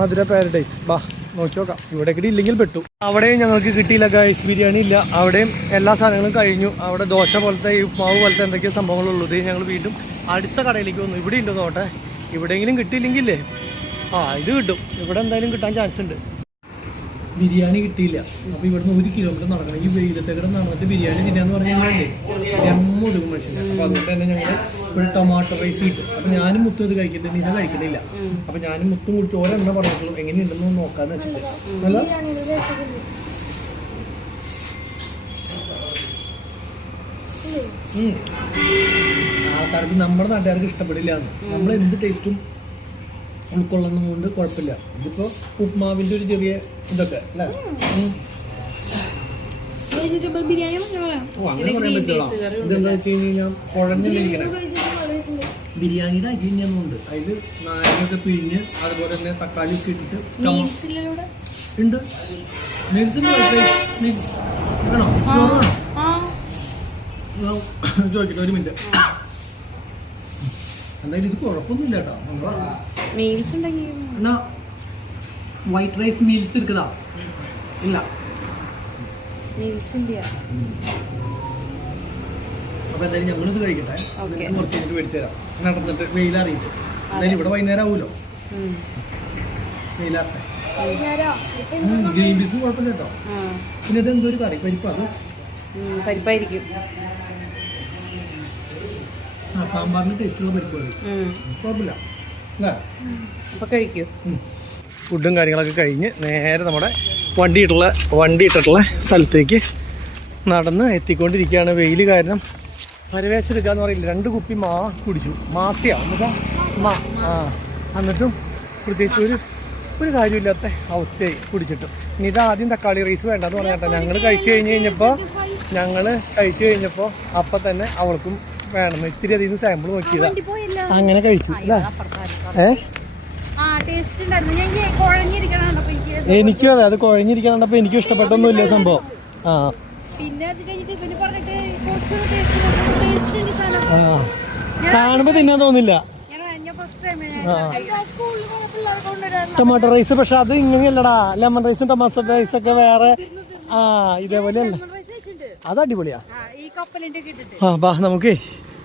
മധുര പാരഡൈസ്. ബാ നോക്കി നോക്കാം. ഇവിടെ ഇല്ലെങ്കിൽ പെട്ടു. അവിടെയും ഞങ്ങൾക്ക് കിട്ടിയില്ല ഗൈസ്, ബിരിയാണി ഇല്ല. അവിടെയും എല്ലാ സാധനങ്ങളും കഴിഞ്ഞു. അവിടെ ദോശ പോലത്തെ ഉപ്മാവ് പോലത്തെ എന്തൊക്കെയോ സംഭവങ്ങളുള്ളത്. ഞങ്ങൾ വീണ്ടും അടുത്ത കടയിലേക്ക് വന്നു. ഇവിടെ ഉണ്ടോ നോട്ടെ. ഇവിടെയെങ്കിലും കിട്ടിയില്ലെങ്കിലേ ഇത് കിട്ടും. ഇവിടെ എന്തായാലും കിട്ടാൻ ചാൻസ് ഉണ്ട്. ബിരിയാണി കിട്ടിയില്ല. അപ്പോൾ ഇവിടുന്ന് 1 കിലോമീറ്റർ നടക്കണം. ഈ വെയിലത്തേക്കിടെ നടന്നിട്ട് ബിരിയാണി തിന്നാന്ന് പറഞ്ഞാലേ ജമ്മൊതുക്കും മനുഷ്യനെ. അപ്പോൾ അതുകൊണ്ട് തന്നെ ഞങ്ങൾ ഒരു ടൊമാറ്റോ റൈസ് കിട്ടും. അപ്പോൾ ഞാനും മുത്തും ഇത് കഴിക്കുന്നുണ്ട്, ഇത് കഴിക്കണില്ല. അപ്പോൾ ഞാനും മുത്തും കുടിച്ച് ഓരെണ്ണം പറഞ്ഞിട്ടുള്ളൂ, എങ്ങനെയുണ്ടെന്ന് നോക്കാന്ന് വെച്ചിട്ട്. അല്ല ആൾക്കാർക്ക്, നമ്മുടെ നാട്ടുകാർക്ക് ഇഷ്ടപ്പെടില്ല. നമ്മൾ എന്ത് ടേസ്റ്റും ഉൾക്കൊള്ളുന്നതുകൊണ്ട് കുഴപ്പമില്ല. ഇതിപ്പോൾ ഉപ്മാവിൻ്റെ ഒരു ചെറിയ ഇതൊക്കെ അല്ലേ. വെജിറ്റബിൾ ബിരിയാണി അങ്ങനെ പറയാൻ പറ്റുള്ള. ഇതെന്താ വെച്ച് കഴിഞ്ഞാൽ കുഴഞ്ഞിരിക്കണേ. ബിരിയാണിയുടെ അരി തന്നെയാണെന്നുണ്ട്. അതിൽ നാരങ്ങയൊക്കെ പിഴിഞ്ഞ് അതുപോലെ തന്നെ തക്കാളി ഒക്കെ ഇട്ടിട്ട് ഉണ്ട്. ചോദിക്കട്ടെ, 1 മിനിറ്റ്. എന്തായാലും ഇത് കുഴപ്പമൊന്നുമില്ല കേട്ടോ. എന്നാ വൈറ്റ് റൈസ് മീൽസ് இருக்குதா? ഇല്ല. അപ്പൊ എന്തായാലും ഞങ്ങളിത് കഴിക്കട്ടെ. കുറച്ച് കഴിഞ്ഞിട്ട് മേടിച്ചു തരാം. നടന്നിട്ട് വെയിലറിയിട്ട്. എന്തായാലും ഇവിടെ വൈകുന്നേരം ആവുമല്ലോ. വെയിലാറട്ടെ. ഗ്രീൻ പീസും കുഴപ്പമില്ല കേട്ടോ. പിന്നെ ഇത് എന്തോ ഒരു കറി, പരിപ്പാണ്. പരിപ്പായിരിക്കും. സാമ്പാറിന് ടേസ്റ്റുള്ള പരിപ്പ് കറി. കുഴപ്പമില്ല അല്ലേ? അപ്പൊ കഴിക്കൂ. ഫുഡും കാര്യങ്ങളൊക്കെ കഴിഞ്ഞ് നേരെ നമ്മുടെ വണ്ടി ഇട്ടിട്ടുള്ള സ്ഥലത്തേക്ക് നടന്ന് എത്തിക്കൊണ്ടിരിക്കുകയാണ്. വെയിൽ കാരണം പരവേശം എടുക്കാന്ന് പറയില്ല. 2 കുപ്പി കുടിച്ചു. മാസിയാ എന്നിട്ടും പ്രത്യേകിച്ച് ഒരു കാര്യമില്ലാത്ത അവസ്ഥയായി കുടിച്ചിട്ട്. ഇനി ഇത് ആദ്യം തക്കാളി റൈസ് വേണ്ടെന്ന് പറഞ്ഞാട്ടോ. ഞങ്ങൾ കഴിച്ചു കഴിഞ്ഞപ്പോൾ അപ്പം തന്നെ അവൾക്കും വേണമെന്ന് ഇത്തിരി അതിൽ നിന്ന് സാമ്പിൾ നോക്കിയതാ. അങ്ങനെ കഴിച്ചു അല്ലേ? എനിക്കും അതെ, അത് കുഴഞ്ഞിരിക്കണപ്പോ എനിക്കും ഇഷ്ടപ്പെട്ടൊന്നുമില്ല സംഭവം. കാണുമ്പോ തിന്നാൻ തോന്നില്ല. ടൊമാറ്റോ റൈസ് പക്ഷെ അത് ഇങ്ങനെയല്ലടാ. ലെമൺ റൈസും ടൊമാറ്റോ റൈസൊക്കെ വേറെ. ഇതേപോലെ അല്ല, അത് അടിപൊളിയാ. ബാ നമുക്ക്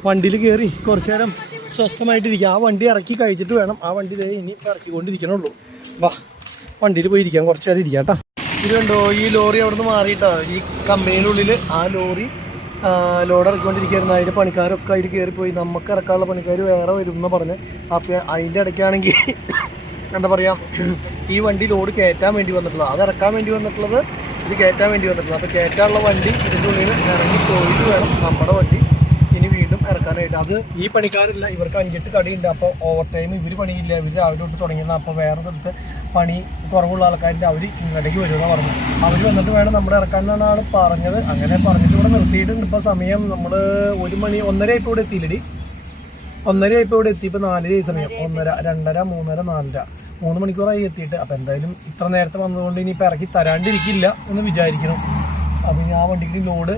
വണ്ടിയിൽ കയറി കുറച്ചു നേരം സ്വസ്ഥമായിട്ടിരിക്കുക. ആ വണ്ടി ഇറക്കി കഴിച്ചിട്ട് വേണം. ആ വണ്ടി ഇനി ഇറക്കിക്കൊണ്ടിരിക്കണുള്ളൂ. വാ വണ്ടിയിൽ പോയി ഇരിക്കാം, കുറച്ച് നേരം ഇരിക്കാം കേട്ടോ. ഇത് കണ്ടോ, ഈ ലോറി അവിടെ നിന്ന് മാറിയിട്ടോ. ഈ കമ്പനിയിലുള്ളിൽ ആ ലോറി ലോഡ് ഇറക്കിക്കൊണ്ടിരിക്കുകയായിരുന്നു. അതിൻ്റെ പണിക്കാരൊക്കെ അതിൽ കയറിപ്പോയി. നമുക്ക് ഇറക്കാനുള്ള പണിക്കാർ വേറെ വരും എന്ന് പറഞ്ഞ്. അപ്പോൾ അതിൻ്റെ ഇടയ്ക്കാണെങ്കിൽ എന്താ പറയുക, ഈ വണ്ടി ലോഡ് കയറ്റാൻ വേണ്ടി വന്നിട്ടുള്ളത്, അത് ഇറക്കാൻ വേണ്ടി വന്നിട്ടുള്ളത്, ഇത് കയറ്റാൻ വേണ്ടി വന്നിട്ടുള്ളത്. അപ്പോൾ കയറ്റാനുള്ള വണ്ടി ഇതിൻ്റെ ഉള്ളിൽ ഇറങ്ങി പോയിട്ട് വേണം നമ്മുടെ വണ്ടി ഇനി വീണ്ടും ഇറക്കാനായിട്ട്. അത് ഈ പണിക്കാരില്ല, ഇവർക്ക് 5-8 കടയുണ്ട്. അപ്പോൾ ഓവർ ടൈം ഇവർ പണിയില്ല. ഇവർ രാവിലെ തൊട്ട് തുടങ്ങിയത്. അപ്പോൾ വേറെ സ്ഥലത്ത് പണി കുറവുള്ള ആൾക്കാരുടെ അവർ ഇങ്ങോട്ടേക്ക് വരുമെന്നാണ് പറഞ്ഞത്. അവർ വന്നിട്ട് വേണം നമ്മുടെ ഇറക്കാനാണ് ആൾ പറഞ്ഞത്. അങ്ങനെ പറഞ്ഞിട്ട് ഇവിടെ നിർത്തിയിട്ടുണ്ട്. ഇപ്പോൾ സമയം നമ്മൾ 1 മണി 1:30 ഇപ്പോൾ ഇവിടെ എത്തിയില്ലടി. 1:30 ഇപ്പോൾ ഇവിടെ എത്തി. ഇപ്പോൾ 4 സമയം. 1:30, 2:30, 3:30, 4:30, 3 മണിക്കൂറായി എത്തിയിട്ട്. അപ്പോൾ എന്തായാലും ഇത്ര നേരത്തെ വന്നതുകൊണ്ട് ഇനിയിപ്പോൾ ഇറക്കി തരാണ്ടിരിക്കില്ല എന്ന് വിചാരിക്കണം. അപ്പോൾ ഞാൻ വണ്ടിക്ക് ലോഡ്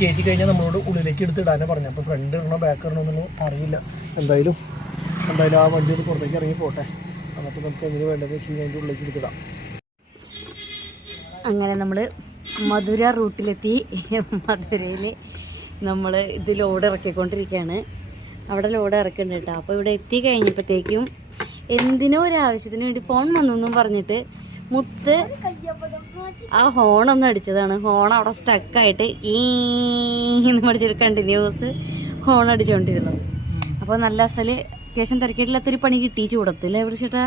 കയറ്റി കഴിഞ്ഞാൽ നമ്മളോട് ഉള്ളിലേക്ക് എടുത്തിടാനേ പറഞ്ഞു. അപ്പോൾ ഫ്രണ്ട് ഇടണോ ബാക്ക് ഇടണോ എന്നൊന്നും അറിയില്ല. എന്തായാലും ആ വണ്ടി ഒന്ന് പുറത്തേക്ക് ഇറങ്ങി പോട്ടെ. എന്നിട്ട് നമുക്ക് എങ്ങനെ വേണ്ടത് വെച്ച് കഴിഞ്ഞാൽ അതിൻ്റെ ഉള്ളിലേക്ക് എടുത്തിടാം. അങ്ങനെ നമ്മൾ മധുര റൂട്ടിലെത്തി. മധുരയിൽ നമ്മൾ ഇത് ലോഡ് ഇറക്കിക്കൊണ്ടിരിക്കുകയാണ്. അവിടെ ലോഡ് ഇറക്കുന്നുണ്ട് കേട്ടോ. അപ്പോൾ ഇവിടെ എത്തി കഴിഞ്ഞപ്പോഴത്തേക്കും എന്തിനോ ഒരാവശ്യത്തിന് വേണ്ടി ഫോൺ വന്നെന്നും പറഞ്ഞിട്ട് മുത്ത് ആ ഹോണൊന്നും അടിച്ചതാണ്. ഹോൺ അവിടെ സ്റ്റക്കായിട്ട് എന്ന് പഠിച്ചിട്ട് കണ്ടിന്യൂസ് ഹോൺ അടിച്ചുകൊണ്ടിരുന്നു. അപ്പൊ നല്ല അസല് അത്യാവശ്യം തിരക്കിട്ടില്ലാത്തൊരു പണി കിട്ടി ചൂടത്തില്ലേ ഇവിടെ ചേട്ടാ.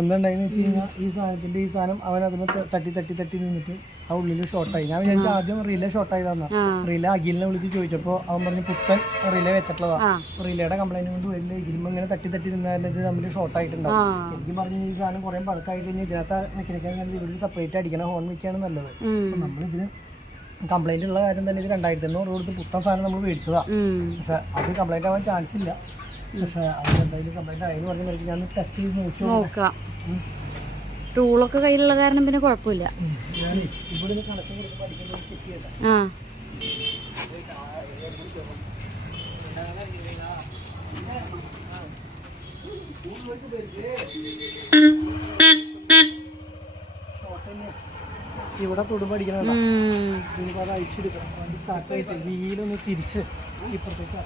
എന്താണ്ടായിന്ന് വെച്ച് കഴിഞ്ഞാൽ ഈ സാധനം അവൻ അതിന് തട്ടി നിന്നിട്ട് ആ ഉള്ളിൽ ഷോർട്ടായി. ഞാൻ വിചാരിച്ചു ആദ്യം റിലേ ഷോർട്ടായി തന്നാ. റിലേ അഖിലിനെ വിളിച്ച് ചോദിച്ചപ്പോ അവൻ പറഞ്ഞ് പുത്തൻ റിലേ വെച്ചിട്ടുള്ളതാ. റിലേയുടെ കംപ്ലൈന്റ് കൊണ്ട് വരില്ല, ഇതിലുമ്പോ ഇങ്ങനെ തട്ടി നിന്നത് തമ്മിൽ ഷോർട്ടായിട്ടുണ്ടാവും. ശരിക്കും പറഞ്ഞ ഈ സാധനം കുറെ പഴക്കമായി കഴിഞ്ഞാൽ ഇതിനകത്ത് മെക്കാനിക്കാൻ ഇവിടെ സെപ്പറേറ്റ് അടിക്കണം, ഹോൺ വെക്കാണ് നല്ലത്. നമ്മളിതിന് കംപ്ലൈന്റ് ഉള്ള കാര്യം തന്നെ ഇത് 2500 കൊടുത്ത് പുത്തൻ സാധനം നമ്മൾ മേടിച്ചതാ. പക്ഷെ അത് കംപ്ലൈന്റ് ആവാൻ ചാൻസ് ഇല്ല. പക്ഷെ അത് എന്തായാലും കംപ്ലൈന്റ് ആയെന്ന് പറഞ്ഞ മേടിച്ച് ഞാൻ ടെസ്റ്റ് ചെയ്ത് നോക്കാം. ടൂളൊക്കെ കയ്യിലുള്ള കാരണം പിന്നെ കുഴപ്പമില്ല. ഞാൻ ഇവിടെ കണക്ഷൻ കൊടുത്ത് പഠിക്കുന്നത് ചെക്ക് ചെയ്യട്ടെ. ഇവിടെ തൊടുമ്പോ അടിക്കണമല്ലോ, ഇനിയിപ്പോൾ അത് അഴിച്ചെടുക്കണം. വണ്ടി സ്റ്റാർട്ടായിട്ട് വീലൊന്ന് തിരിച്ച് ഇപ്പുറത്തേക്ക്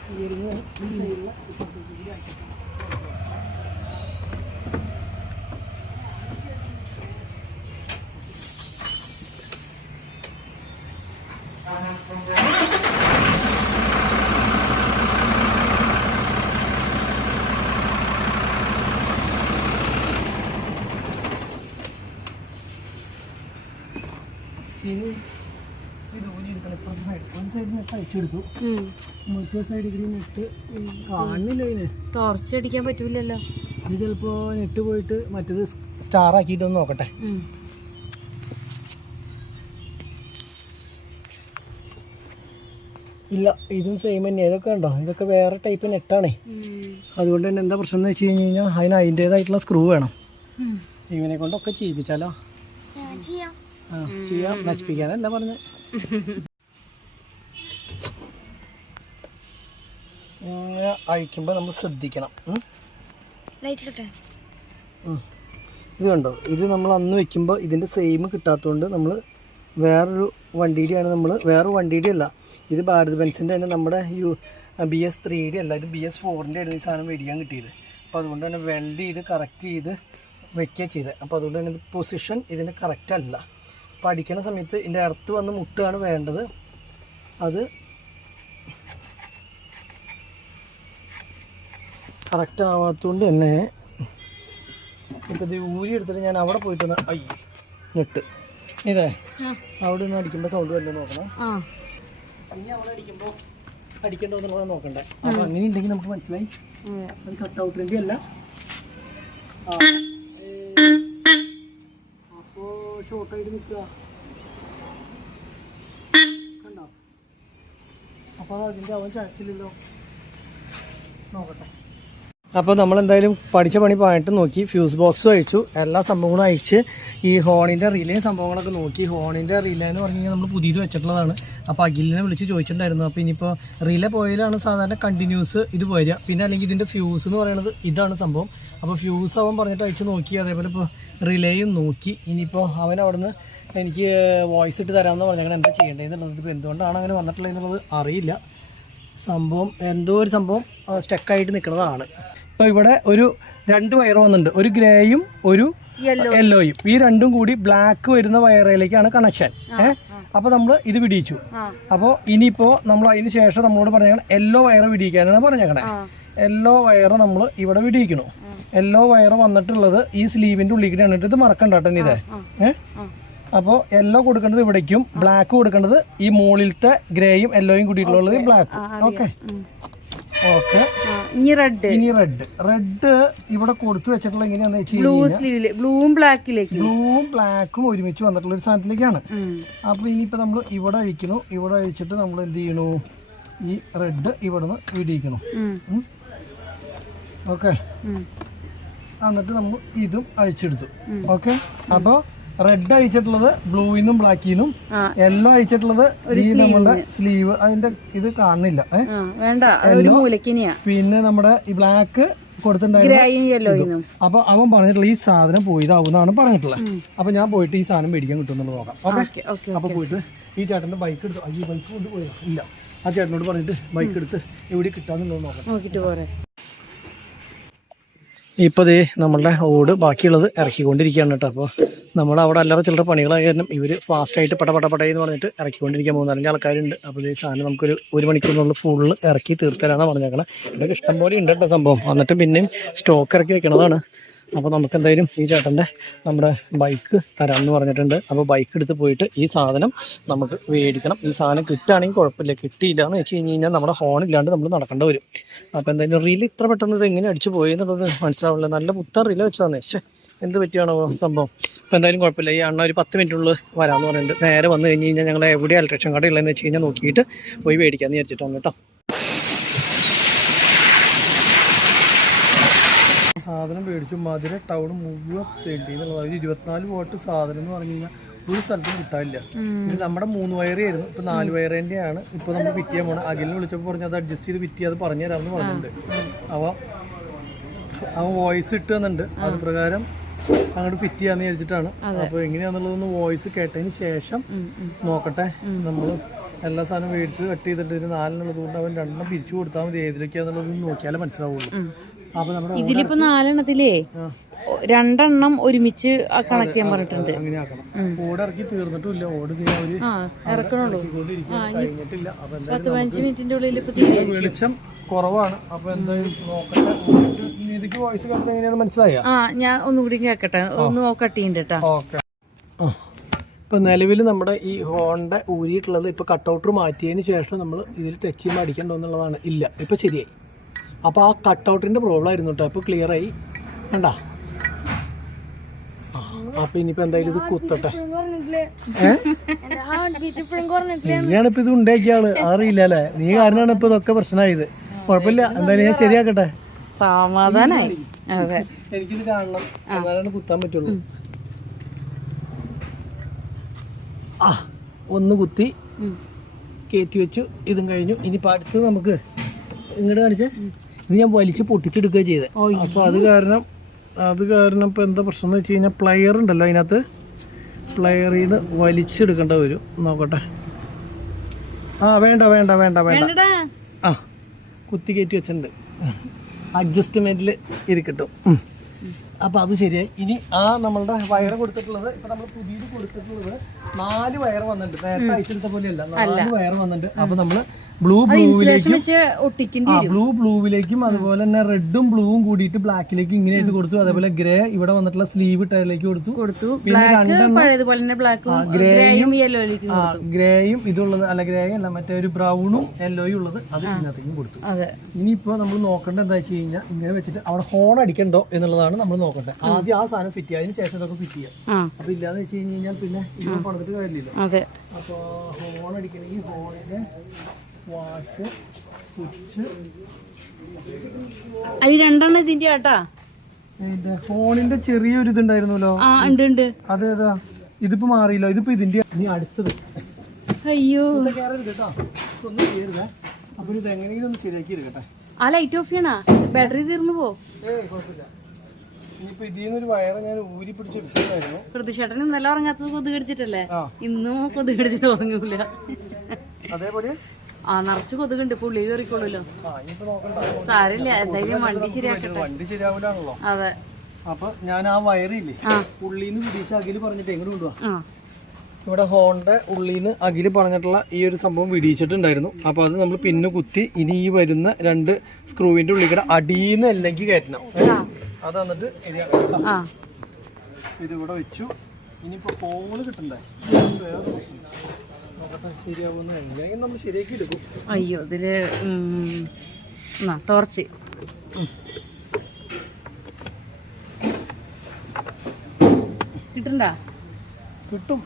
സ്റ്റിയറിങ് ഈ സൈഡിൽ ഇപ്പുറത്തേക്ക് അയച്ചിട്ടുണ്ട്. ഇനി ഇത് ഊരിയെടുക്കണം. ഇപ്പുറത്തെ സൈഡ് ഒരു സൈഡ് നെറ്റ് അയച്ചെടുത്തു, മറ്റേ സൈഡ് ഇതിൽ നെറ്റ് കാണുന്നില്ല. ഇതിന് ടോർച്ച് അടിക്കാൻ പറ്റൂലല്ലോ. ഇത് ചിലപ്പോ നെറ്റ് പോയിട്ട് മറ്റേത് സ്റ്റാർ ആക്കിയിട്ടൊന്ന് നോക്കട്ടെ. ഇല്ല, ഇതും സെയിം തന്നെ. ഇതൊക്കെ ഉണ്ടോ, ഇതൊക്കെ വേറെ ടൈപ്പ് നെറ്റാണേ. അതുകൊണ്ട് തന്നെ എന്താ പ്രശ്നം എന്ന് വെച്ച് കഴിഞ്ഞ് കഴിഞ്ഞാൽ അതിന് അതിൻ്റേതായിട്ടുള്ള സ്ക്രൂ വേണം. ഇവനെ കൊണ്ടൊക്കെ ചെയ്യിപ്പിച്ചാലോ? ചെയ്യാം, നശിപ്പിക്കാനല്ല പറഞ്ഞ. ഇങ്ങനെ അഴിക്കുമ്പോൾ നമ്മൾ ശ്രദ്ധിക്കണം. ഇത് കണ്ടോ, ഇത് നമ്മൾ അന്ന് വെക്കുമ്പോൾ ഇതിൻ്റെ സെയിം കിട്ടാത്തതുകൊണ്ട് നമ്മൾ വേറൊരു വേറൊരു വണ്ടിയുടെ അല്ല, ഇത് ഭാരത് ബെൻസിൻ്റെ തന്നെ നമ്മുടെ BS 3D അല്ല, ഇത് BS 4ൻ്റെ ആയിരുന്നു ഈ സാധനം മേടിക്കാൻ കിട്ടിയത്. അപ്പോൾ അതുകൊണ്ട് തന്നെ വെൽഡ് ചെയ്ത് കറക്റ്റ് ചെയ്ത് വെക്കുക ചെയ്തത്. അപ്പോൾ അതുകൊണ്ട് തന്നെ ഇത് പൊസിഷൻ ഇതിന് കറക്റ്റ് അല്ല. അപ്പോൾ അടിക്കുന്ന സമയത്ത് ഇതിൻ്റെ അടുത്ത് വന്ന് മുട്ടുകയാണ് വേണ്ടത്. അത് കറക്റ്റ് ആവാത്തതുകൊണ്ട് തന്നെ ഇപ്പോൾ ഇത് ഊരി എടുത്തിട്ട് ഞാൻ അവിടെ പോയിട്ടൊന്ന് നെട്ട് ഇതേ അവിടെ നിന്ന് അടിക്കുമ്പോൾ സൗണ്ട് വല്ലതും നോക്കണം. ഇനി അവിടെ അടിക്കുമ്പോൾ അടിക്കേണ്ടതെന്നുള്ളത് നോക്കണ്ടേ. അപ്പോൾ അങ്ങനെ ഉണ്ടെങ്കിൽ നമുക്ക് മനസ്സിലായി അത് കട്ട് ഔട്ടിൻ്റെ അല്ല. അപ്പോൾ ഷോർട്ടായിട്ട് നിൽക്കുക കണ്ടോ. അപ്പോൾ അതിൻ്റെ അവൻ ചാൻസ് ഇല്ലല്ലോ, നോക്കട്ടെ. അപ്പോൾ നമ്മളെന്തായാലും പഠിച്ച പണി പായിട്ട് നോക്കി, ഫ്യൂസ് ബോക്സും അയച്ചു, എല്ലാ സംഭവങ്ങളും അയച്ച് ഈ ഹോണിൻ്റെ റിലേ സംഭവങ്ങളൊക്കെ നോക്കി. ഹോണിൻ്റെ റിലേ എന്ന് പറഞ്ഞു കഴിഞ്ഞാൽ നമ്മൾ പുതിയത് വെച്ചിട്ടുള്ളതാണ്. അപ്പോൾ അഖിലിനെ വിളിച്ച് ചോദിച്ചിട്ടുണ്ടായിരുന്നു. അപ്പോൾ ഇനിയിപ്പോൾ റിലേ പോയാലാണ് സാധാരണ കണ്ടിന്യൂസ് ഇത് വരിക. പിന്നെ അല്ലെങ്കിൽ ഇതിൻ്റെ ഫ്യൂസ് എന്ന് പറയുന്നത് ഇതാണ് സംഭവം. അപ്പോൾ ഫ്യൂസ് അവൻ പറഞ്ഞിട്ട് അയച്ച് നോക്കി, അതേപോലെ ഇപ്പോൾ റിലേയും നോക്കി. ഇനിയിപ്പോൾ അവൻ അവിടെ നിന്ന് എനിക്ക് വോയിസ് ഇട്ട് തരാമെന്ന് പറഞ്ഞാൽ അങ്ങനെ എന്താ ചെയ്യേണ്ടതെന്നുള്ളത്, ഇപ്പോൾ എന്തുകൊണ്ടാണ് അങ്ങനെ വന്നിട്ടുള്ളത് എന്നുള്ളത് അറിയില്ല. സംഭവം എന്തോ ഒരു സംഭവം സ്റ്റക്കായിട്ട് നിൽക്കുന്നതാണ്. ഇപ്പോൾ ഇവിടെ ഒരു 2 വയർ വന്നിട്ടുണ്ട്, ഒരു ഗ്രേയും ഒരു യെല്ലോയും. ഈ രണ്ടും കൂടി ബ്ലാക്ക് വരുന്ന വയറിലേക്കാണ് കണക്ഷൻ. അപ്പോൾ നമ്മൾ ഇത് പിടിച്ചു. അപ്പോൾ ഇനിയിപ്പോൾ നമ്മൾ അതിന് ശേഷം നമ്മളോട് പറഞ്ഞാൽ യെല്ലോ വയർ പിടിക്കാനാണ് പറഞ്ഞേക്കണേ. യെല്ലോ വയർ നമ്മൾ ഇവിടെ പിടിക്കണം. യെല്ലോ വയർ വന്നിട്ടുള്ളത് ഈ സ്ലീവിൻ്റെ ഉള്ളിലേക്ക് കണ്ടിട്ട് ഇത് മറക്കണ്ടോ ഇതേ. അപ്പോൾ യെല്ലോ കൊടുക്കേണ്ടത് ഇവിടേക്കും, ബ്ലാക്ക് കൊടുക്കേണ്ടത് ഈ മുകളിലത്തെ ഗ്രേയും യെല്ലോയും കൂടിയിട്ടുള്ളത് ബ്ലാക്ക്. Okay okay. ഇനി റെഡ് ഇവിടെ കൊടുത്തു വെച്ചിട്ടുള്ള എങ്ങനെയാന്ന് വെച്ച് കഴിഞ്ഞാൽ ബ്ലൂവും ബ്ലാക്കും ഒരുമിച്ച് വന്നിട്ടുള്ള ഒരു സാധനത്തിലേക്കാണ്. അപ്പൊ ഇനിയിപ്പോ നമ്മൾ ഇവിടെ അഴിക്കണു, ഇവിടെ അഴിച്ചിട്ട് നമ്മൾ എന്ത് ചെയ്യണു, ഈ റെഡ് ഇവിടെ നിന്ന് വിടിയിക്കണം. ഓക്കെ, എന്നിട്ട് നമ്മൾ ഇതും അഴിച്ചെടുത്തു. ഓക്കെ, അപ്പൊ റെഡ് അയച്ചിട്ടുള്ളത് ബ്ലൂയിന്നും ബ്ലാക്കിന്നും, യെല്ലോ അയച്ചിട്ടുള്ളത് ഈ നമ്മുടെ സ്ലീവ് അതിന്റെ ഇത് കാണുന്നില്ല. പിന്നെ നമ്മുടെ ഈ ബ്ലാക്ക് കൊടുത്തിട്ടുണ്ടായിരുന്നു. അപ്പൊ അവൻ പറഞ്ഞിട്ടുള്ള ഈ സാധനം പോയതാവുന്നാണ് പറഞ്ഞിട്ടുള്ളത്. അപ്പൊ ഞാൻ പോയിട്ട് ഈ സാധനം മേടിക്കാൻ കിട്ടുമെന്നുള്ളത് നോക്കാം. ഓക്കെ, അപ്പൊ പോയിട്ട് ഈ ചേട്ടന്റെ ബൈക്ക് എടുത്തു. ഈ ബൈക്ക് കൊണ്ട് പോയോ ഇല്ല, ആ ചേട്ടനോട് പറഞ്ഞിട്ട് ബൈക്ക് എടുത്ത് എവിടെ കിട്ടാന്നുള്ളത് നോക്കാം. ഇപ്പോൾ ദേ നമ്മളുടെ ഓട് ബാക്കിയുള്ളത് ഇറക്കിക്കൊണ്ടിരിക്കുകയാണ് കേട്ടോ. അപ്പോൾ നമ്മൾ അവിടെ അല്ലറ ചില്ലറ പണികളായ കാരണം ഇവർ ഫാസ്റ്റായിട്ട് പടപടപടയെന്ന് പറഞ്ഞിട്ട് ഇറക്കിക്കൊണ്ടിരിക്കുക. 3-4 ആൾക്കാരുണ്ട്. അപ്പോൾ ഈ സാധനം നമുക്കൊരു 1 മണിക്കൂറിനുള്ള ഫുള്ള് ഇറക്കി തീർത്തരാന്നാണ് പറഞ്ഞേക്കണം. ഇവിടെ ഇഷ്ടംപോലെ ഉണ്ട് കേട്ടോ സംഭവം. എന്നിട്ട് പിന്നെയും സ്റ്റോക്ക് ഇറക്കി വെക്കണതാണ്. അപ്പോൾ നമുക്ക് എന്തായാലും ഈ ചേട്ടൻ്റെ നമ്മുടെ ബൈക്ക് തരാമെന്ന് പറഞ്ഞിട്ടുണ്ട്. അപ്പോൾ ബൈക്ക് എടുത്ത് പോയിട്ട് ഈ സാധനം നമുക്ക് മേടിക്കണം. ഈ സാധനം കിട്ടുകയാണെങ്കിൽ കുഴപ്പമില്ല, കിട്ടിയില്ല എന്ന് വെച്ച് കഴിഞ്ഞാൽ നമ്മുടെ ഹോൺ ഇല്ലാണ്ട് നമ്മൾ നടക്കേണ്ടി വരും. അപ്പോൾ എന്തായാലും റീൽ ഇത്ര പെട്ടെന്ന് ഇത് എങ്ങനെ അടിച്ചു പോയി എന്നുള്ളത് മനസ്സിലാവില്ല. നല്ല പുത്തൻ റീല വെച്ചതാന്നേ. പക്ഷേ എന്ത് പറ്റിയാണോ സംഭവം. അപ്പോൾ എന്തായാലും കുഴപ്പമില്ല. ഈ അണ്ണ ഒരു 10 മിനിറ്റുള്ളിൽ വരാമെന്ന് പറയുന്നുണ്ട്. നേരെ വന്നു കഴിഞ്ഞ് കഴിഞ്ഞാൽ ഞങ്ങൾ എവിടെ ഇലക്ട്രിഷൻ കട ഉള്ളതെന്ന് വെച്ച് കഴിഞ്ഞാൽ നോക്കിയിട്ട് പോയി മേടിക്കാമെന്ന് വിചാരിച്ചിട്ടാണ് കേട്ടോ. സാധനം മേടിച്ചു. മധുര ടൗൺ മുഴുവൻ തേണ്ടി എന്നുള്ളത്. ഒരു 24 വോട്ട് സാധനം എന്ന് പറഞ്ഞു കഴിഞ്ഞാൽ ഒരു സ്ഥലത്തും കിട്ടാനില്ല. ഇത് നമ്മുടെ 3 വയറായിരുന്നു, ഇപ്പൊ 4 വയറിന്റെയാണ് ഇപ്പൊ നമ്മൾ ഫിറ്റ് ചെയ്യാൻ പോണത്. അഖിലിനെ വിളിച്ചപ്പോൾ പറഞ്ഞു അത് അഡ്ജസ്റ്റ് ചെയ്ത് ഫിറ്റ് ചെയ്യാതെ പറഞ്ഞു തരാമെന്ന് പറഞ്ഞിട്ടുണ്ട്. അവൻ വോയിസ് ഇട്ട് തന്നിട്ടുണ്ട്. അത് പ്രകാരം അങ്ങോട്ട് ഫിറ്റ് ചെയ്യാന്ന് വിചാരിച്ചിട്ടാണ്. അപ്പൊ എങ്ങനെയാന്നുള്ളതൊന്ന് വോയിസ് കേട്ടതിന് ശേഷം നോക്കട്ടെ. നമ്മൾ എല്ലാ സാധനവും മേടിച്ച് കട്ട് ചെയ്തിട്ട് ഒരു 4 കൊണ്ട് അവൻ 2 പിരിച്ചു കൊടുത്താൽ മതി. ഏതിലൊക്കെയാന്നുള്ളത് നോക്കിയാലേ മനസ്സിലാവുള്ളൂ. അപ്പൊ നമ്മുടെ ഇതിലിപ്പോ 4 2 ഒരുമിച്ച് കണക്ട് ചെയ്യാൻ പറഞ്ഞിട്ടുണ്ട്. അങ്ങനെ ആക്കണം. ഓട് ഇറക്കി തീർന്നിട്ടില്ല. ഓട് ഇറക്കണുള്ളൂ. കഴിഞ്ഞിട്ടില്ല. അപ്പൊ 10-15 മിനിറ്റിന്റെ ഉള്ളിൽ ഇപ്പൊ വെളിച്ചം കുറവാണ്. അപ്പൊ എന്തായാലും നോക്കട്ടെ. ഇതിക്ക് വോയിസ് കേട്ടത് എങ്ങനെയാന്ന് മനസ്സിലായോ? ഞാൻ ഒന്നുകൂടി കേക്കട്ടെ. ഒന്ന് കട്ട് ചെയ്യണ്ട കേട്ടോ. ഓക്കെ. ഇപ്പൊ നിലവിൽ നമ്മുടെ ഈ ഹോണ്ട ഊരിയിട്ടുള്ളത് ഇപ്പൊ കട്ടൗട്ടർ മാറ്റിയതിന് ശേഷം നമ്മൾ ഇതിൽ ടച്ച് ചെയ്യുമ്പോൾ അടിക്കണ്ടോ എന്നുള്ളതാണ്. ഇല്ല, ഇപ്പൊ ശരിയായി. അപ്പോൾ ആ കട്ടൗട്ടിൻ്റെ പ്രോബ്ലം ആയിരുന്നു കേട്ടോ. അപ്പോൾ ക്ലിയറായി കണ്ടാ. അപ്പോൾ ഇനിയിപ്പോൾ എന്തായാലും ഇത് കുത്തട്ടെ. നീയാണിപ്പോൾ ഇത് ഉണ്ടാക്കിയ ആള്. അറിയില്ല അല്ലേ? നീ കാരണമാണ് ഇപ്പോൾ ഇതൊക്കെ പ്രശ്നമായത്. കുഴപ്പമില്ല, എന്തായാലും ഞാൻ ശരിയാക്കട്ടെ. സമാധാനായി. അതെ, എനിക്കിത് കാണണം, എന്നാലാണ് കുത്താൻ പറ്റുള്ളൂ. ഒന്ന് കുത്തി കയറ്റി വെച്ചു. ഇതും കഴിഞ്ഞു. ഇനിയിപ്പോൾ അടുത്തത് നമുക്ക് ഇങ്ങോട്ട് കാണിച്ചേ. ഇത് ഞാൻ വലിച്ച് പൊട്ടിച്ചെടുക്കുക ചെയ്തത്. അപ്പോൾ അത് കാരണം ഇപ്പോൾ എന്താ പ്രശ്നം എന്ന് വെച്ച് കഴിഞ്ഞാൽ പ്ലെയർ ഉണ്ടല്ലോ, അതിനകത്ത് പ്ലെയറിൽ നിന്ന് വലിച്ചെടുക്കേണ്ട വരും. നോക്കട്ടെ. വേണ്ട വേണ്ട വേണ്ട വേണ്ട. കുത്തി കയറ്റി വെച്ചിട്ടുണ്ട്. അഡ്ജസ്റ്റ്മെന്റിൽ ഇരിക്കട്ടും. അപ്പോൾ അത് ശരിയായി. ഇനി നമ്മളുടെ വയർ കൊടുത്തിട്ടുള്ളത് ഇപ്പം നമ്മൾ പുതിയത് കൊടുത്തിട്ടുള്ളത് 4 വയർ വന്നിട്ടുണ്ട്. നേരത്തെ അയച്ചെടുത്ത പോലെയല്ല, 4 വയർ വന്നിട്ടുണ്ട്. അപ്പോൾ നമ്മൾ ബ്ലൂവിലേക്കും അതുപോലെ തന്നെ റെഡും ബ്ലൂവും കൂടിയിട്ട് ബ്ലാക്കിലേക്കും ഇങ്ങനെയായിട്ട് കൊടുത്തു. അതേപോലെ ഗ്രേ ഇവിടെ വന്നിട്ടുള്ള സ്ലീവ് ടയറിലേക്ക് കൊടുത്തു. പിന്നെ ഗ്രേയും ഇതുള്ളത് അല്ല, ഗ്രേയും അല്ല, മറ്റേ ഒരു ബ്രൗണും യെല്ലോയും ഉള്ളത് അത് ഇതിനകത്തേക്കും കൊടുത്തു. ഇനിയിപ്പോ നമ്മൾ നോക്കേണ്ടത് എന്താ വെച്ച് കഴിഞ്ഞാൽ ഇങ്ങനെ വെച്ചിട്ട് അവിടെ ഹോൺ അടിക്കണ്ടോ എന്നുള്ളതാണ് നമ്മൾ നോക്കേണ്ടത്. ആദ്യം ആ സാധനം ഫിറ്റ് ചെയ്യാം, അതിന് ശേഷം ഇതൊക്കെ ഫിറ്റ് ചെയ്യാം. അപ്പൊ ഇല്ലാന്ന് വെച്ച് കഴിഞ്ഞാൽ പിന്നെ ഇത് പണിതിട്ട് കാര്യമില്ലല്ലോ. അപ്പൊ ഹോൺ അടിക്കണമെങ്കിൽ ഹോണിന്റെ വാഷ്, സ്വിച്ച്, ഇതിന്റെ ആട്ടാ. ഫോണിന്റെ ചെറിയൊരു ഇതുണ്ടായിരുന്നല്ലോ. അതേതാ? ഇതിപ്പോ മാറിയില്ലോ. ഇതിപ്പോ ഇതിന്റെ ഇനി അടുത്തത്. അയ്യോ, ഒന്നും ചെയ്യരുതേ. അപ്പൊ ഇത് എങ്ങനെയെങ്കിലും ഒന്ന് ശരിയാക്കി എടുക്കട്ടെ. ആ ലൈറ്റ് ഓഫ് ചെയ്യണ, ബാറ്ററി തീർന്നു പോ. കുഴപ്പമില്ല. ഇനിയിപ്പോ ഇതിന്നൊരു വയറ് ഞാൻ ഊരി പിടിച്ചെടുത്തായിരുന്നു. പ്രതിഷേട്ടൻ ഇന്നലെ ഉറങ്ങാത്തത് കൊതുക് കടിച്ചിട്ടല്ലേ? ഇന്നും കൊതുക് കടിച്ചിട്ട് ഉറങ്ങൂല. അതേപോലെ നിറച്ച് കൊതുകുണ്ട്. പുള്ളി കയറിക്കോളൂല്ലോ. സാരില്ല, എന്തായാലും വണ്ടി ശരിയാക്കട്ടെ. വണ്ടി ശരിയാവൂലാണല്ലോ. അതെ. അപ്പൊ ഞാൻ ആ വയറില്ലേ ഉള്ളിന്ന് പിടിച്ച് അഖില് പറഞ്ഞിട്ട് എങ്ങോട്ട് കൊണ്ടുപോവാ. ഇവിടെ ഹോണ്ട ഉള്ളിന്ന് അഖില് പറഞ്ഞിട്ടുള്ള ഈ ഒരു സംഭവം വിടിയിച്ചിട്ടുണ്ടായിരുന്നു. അപ്പൊ അത് നമ്മൾ പിന്നെ കുത്തി ഇനി ഈ വരുന്ന 2 സ്ക്രൂവിന്റെ ഉള്ളിൽ കൂടെ അടിയിന്ന് അല്ലെങ്കിൽ കയറ്റണം. അത് വന്നിട്ട് ശരിയാക്കാം. ഇത് ഇവിടെ വെച്ചു. ഇനിയിപ്പോ കോള് കിട്ടണ്ടേ? നമ്മൾ ശരിയാക്കി എടുക്കും. അയ്യോ, ഇതില് ടോർച്ച് കിട്ടണ്ട. കിട്ടും.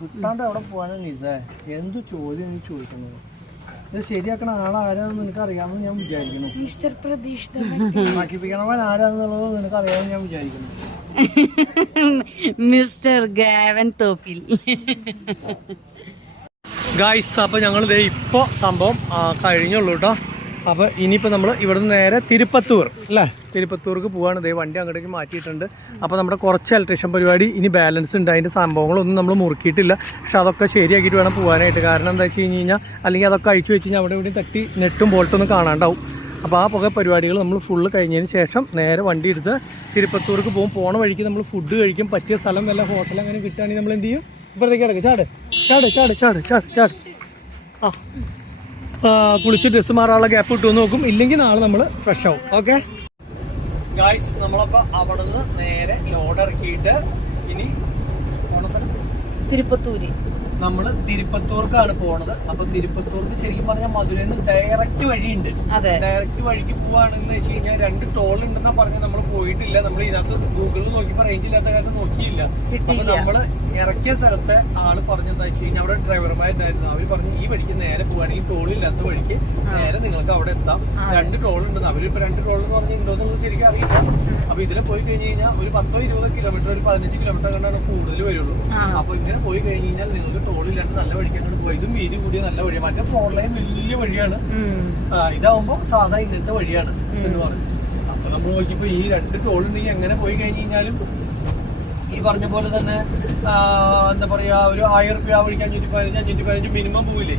കിട്ടാണ്ട് അവിടെ പോകാനാണ് ഇതേ. എന്ത് ചോദ്യം നീ ചോദിക്കുന്നത്? ഇത് ശരിയാക്കണ ആളാരാന്ന് നിനക്ക് അറിയാമെന്ന് ഞാൻ വിചാരിക്കുന്നു. നശിപ്പിക്കണവൻ ആരാന്നുള്ളത് നിനക്ക് അറിയാമെന്ന് ഞാൻ വിചാരിക്കുന്നു. മിസ്റ്റർ ഗാവൻ തോപ്പിൽ. ഗായ്സ്, അപ്പോൾ ഞങ്ങൾ ഇപ്പോൾ സംഭവം കഴിഞ്ഞുള്ളൂ കേട്ടോ. അപ്പോൾ ഇനിയിപ്പോൾ നമ്മൾ ഇവിടുന്ന് നേരെ തിരുപ്പത്തൂർ അല്ലേ, തിരുപ്പത്തൂർക്ക് പോവാണ്. ദേ വണ്ടി അങ്ങോട്ടേക്ക് മാറ്റിയിട്ടുണ്ട്. അപ്പോൾ നമ്മുടെ കുറച്ച് ഇലക്ട്രീഷ്യൻ പരിപാടി ഇനി ബാലൻസ് ഉണ്ട്. അതിൻ്റെ സംഭവങ്ങളൊന്നും നമ്മൾ മുറുക്കിയിട്ടില്ല. പക്ഷെ അതൊക്കെ ശരിയാക്കിയിട്ട് വേണം പോകാനായിട്ട്. കാരണം എന്താ വെച്ച് കഴിഞ്ഞ് കഴിഞ്ഞാൽ അല്ലെങ്കിൽ അതൊക്കെ അഴിച്ചു വെച്ച് കഴിഞ്ഞാൽ അവിടെ ഇവിടെ തട്ടി നെട്ടും ബോൾട്ടൊന്നും കാണാണ്ടാവും. അപ്പോൾ ആ പുക പരിപാടികൾ നമ്മൾ ഫുള്ള് കഴിഞ്ഞതിന് ശേഷം നേരെ വണ്ടി എടുത്ത് തിരുപ്പത്തൂർക്ക് പോകും. പോണ വഴിക്ക് നമ്മൾ ഫുഡ് കഴിക്കും. പറ്റിയ സ്ഥലം വല്ല ഹോട്ടൽ അങ്ങനെ കിട്ടുകയാണെങ്കിൽ നമ്മൾ എന്ത് ചെയ്യും, ഇപ്പോഴത്തേക്ക് കിടക്കും. ചാട് ചാട് ചാട് ചാട് ചാട് ചാട്. കുളിച്ച് ഡ്രസ്സ് മാറാനുള്ള ഗ്യാപ്പ് കിട്ടുമെന്ന് നോക്കും. ഇല്ലെങ്കിൽ നാളെ നമ്മൾ ഫ്രഷ് ആവും. ഓക്കെ ഗായ്സ്, നമ്മളപ്പോൾ അവിടെ നിന്ന് നേരെ ലോഡ് ഇറക്കിയിട്ട് ഇനി പോണ സ്ഥലം തിരുപ്പത്തൂര്. നമ്മൾ തിരുപ്പത്തൂർക്കാണ് പോണത്. അപ്പൊ തിരുപ്പത്തൂർക്ക് ശരിക്കും പറഞ്ഞാൽ മധുരയിൽ നിന്ന് ഡയറക്റ്റ് വഴിയുണ്ട്. ഡയറക്റ്റ് വഴിക്ക് പോവാണെന്ന് വെച്ച് കഴിഞ്ഞാൽ 2 ടോൾ ഉണ്ടെന്നാ പറഞ്ഞാൽ നമ്മൾ പോയിട്ടില്ല. നമ്മൾ ഇതിനകത്ത് ഗൂഗിളിൽ നോക്കിയപ്പോ റേഞ്ച് ഇല്ലാത്ത കാരണം നോക്കിയില്ല. അപ്പൊ നമ്മള് ഇറക്കിയ സ്ഥലത്തെ ആള് പറഞ്ഞെന്താ വെച്ച് കഴിഞ്ഞാൽ അവിടെ ഡ്രൈവർമാരുണ്ടായിരുന്നു. അവര് പറഞ്ഞു ഈ വഴിക്ക് നേരെ പോവാണെങ്കിൽ ടോൾ ഇല്ലാത്ത വഴിക്ക് നേരെ നിങ്ങൾക്ക് അവിടെ എത്താം. 2 ടോൾ ഉണ്ടെന്ന്. അവരിപ്പോ 2 ടോൾ എന്ന് പറഞ്ഞിട്ടുണ്ടോന്ന് നമുക്ക് ശരിക്കും അറിയില്ല. അപ്പൊ ഇതിൽ പോയി കഴിഞ്ഞ് കഴിഞ്ഞാൽ ഒരു 10-20 കിലോമീറ്റർ, ഒരു 15 കിലോമീറ്റർ കണ്ടാണ് കൂടുതൽ വരുള്ളൂ. അപ്പൊ ഇങ്ങനെ പോയി കഴിഞ്ഞ് കഴിഞ്ഞാൽ നിങ്ങൾക്ക് ടോളില്ലാണ്ട് നല്ല വഴിക്കാണ് പോയി. ഇതും വീതി കൂടിയ നല്ല വഴിയാണ്. മറ്റേ 4 ലൈൻ വലിയ വഴിയാണ്. ഇതാവുമ്പോ സാധാ ഇങ്ങനത്തെ വഴിയാണ് എന്ന് പറഞ്ഞു. അപ്പൊ നമ്മൾ നോക്കിയപ്പോ ഈ 2 ടോൾ ഉണ്ടെങ്കിൽ എങ്ങനെ പോയി കഴിഞ്ഞ് കഴിഞ്ഞാലും ഈ പറഞ്ഞ പോലെ തന്നെ എന്താ പറയാ, ഒരു 1000 രൂപ ആ വഴിക്ക് 515 മിനിമം പോവില്ലേ.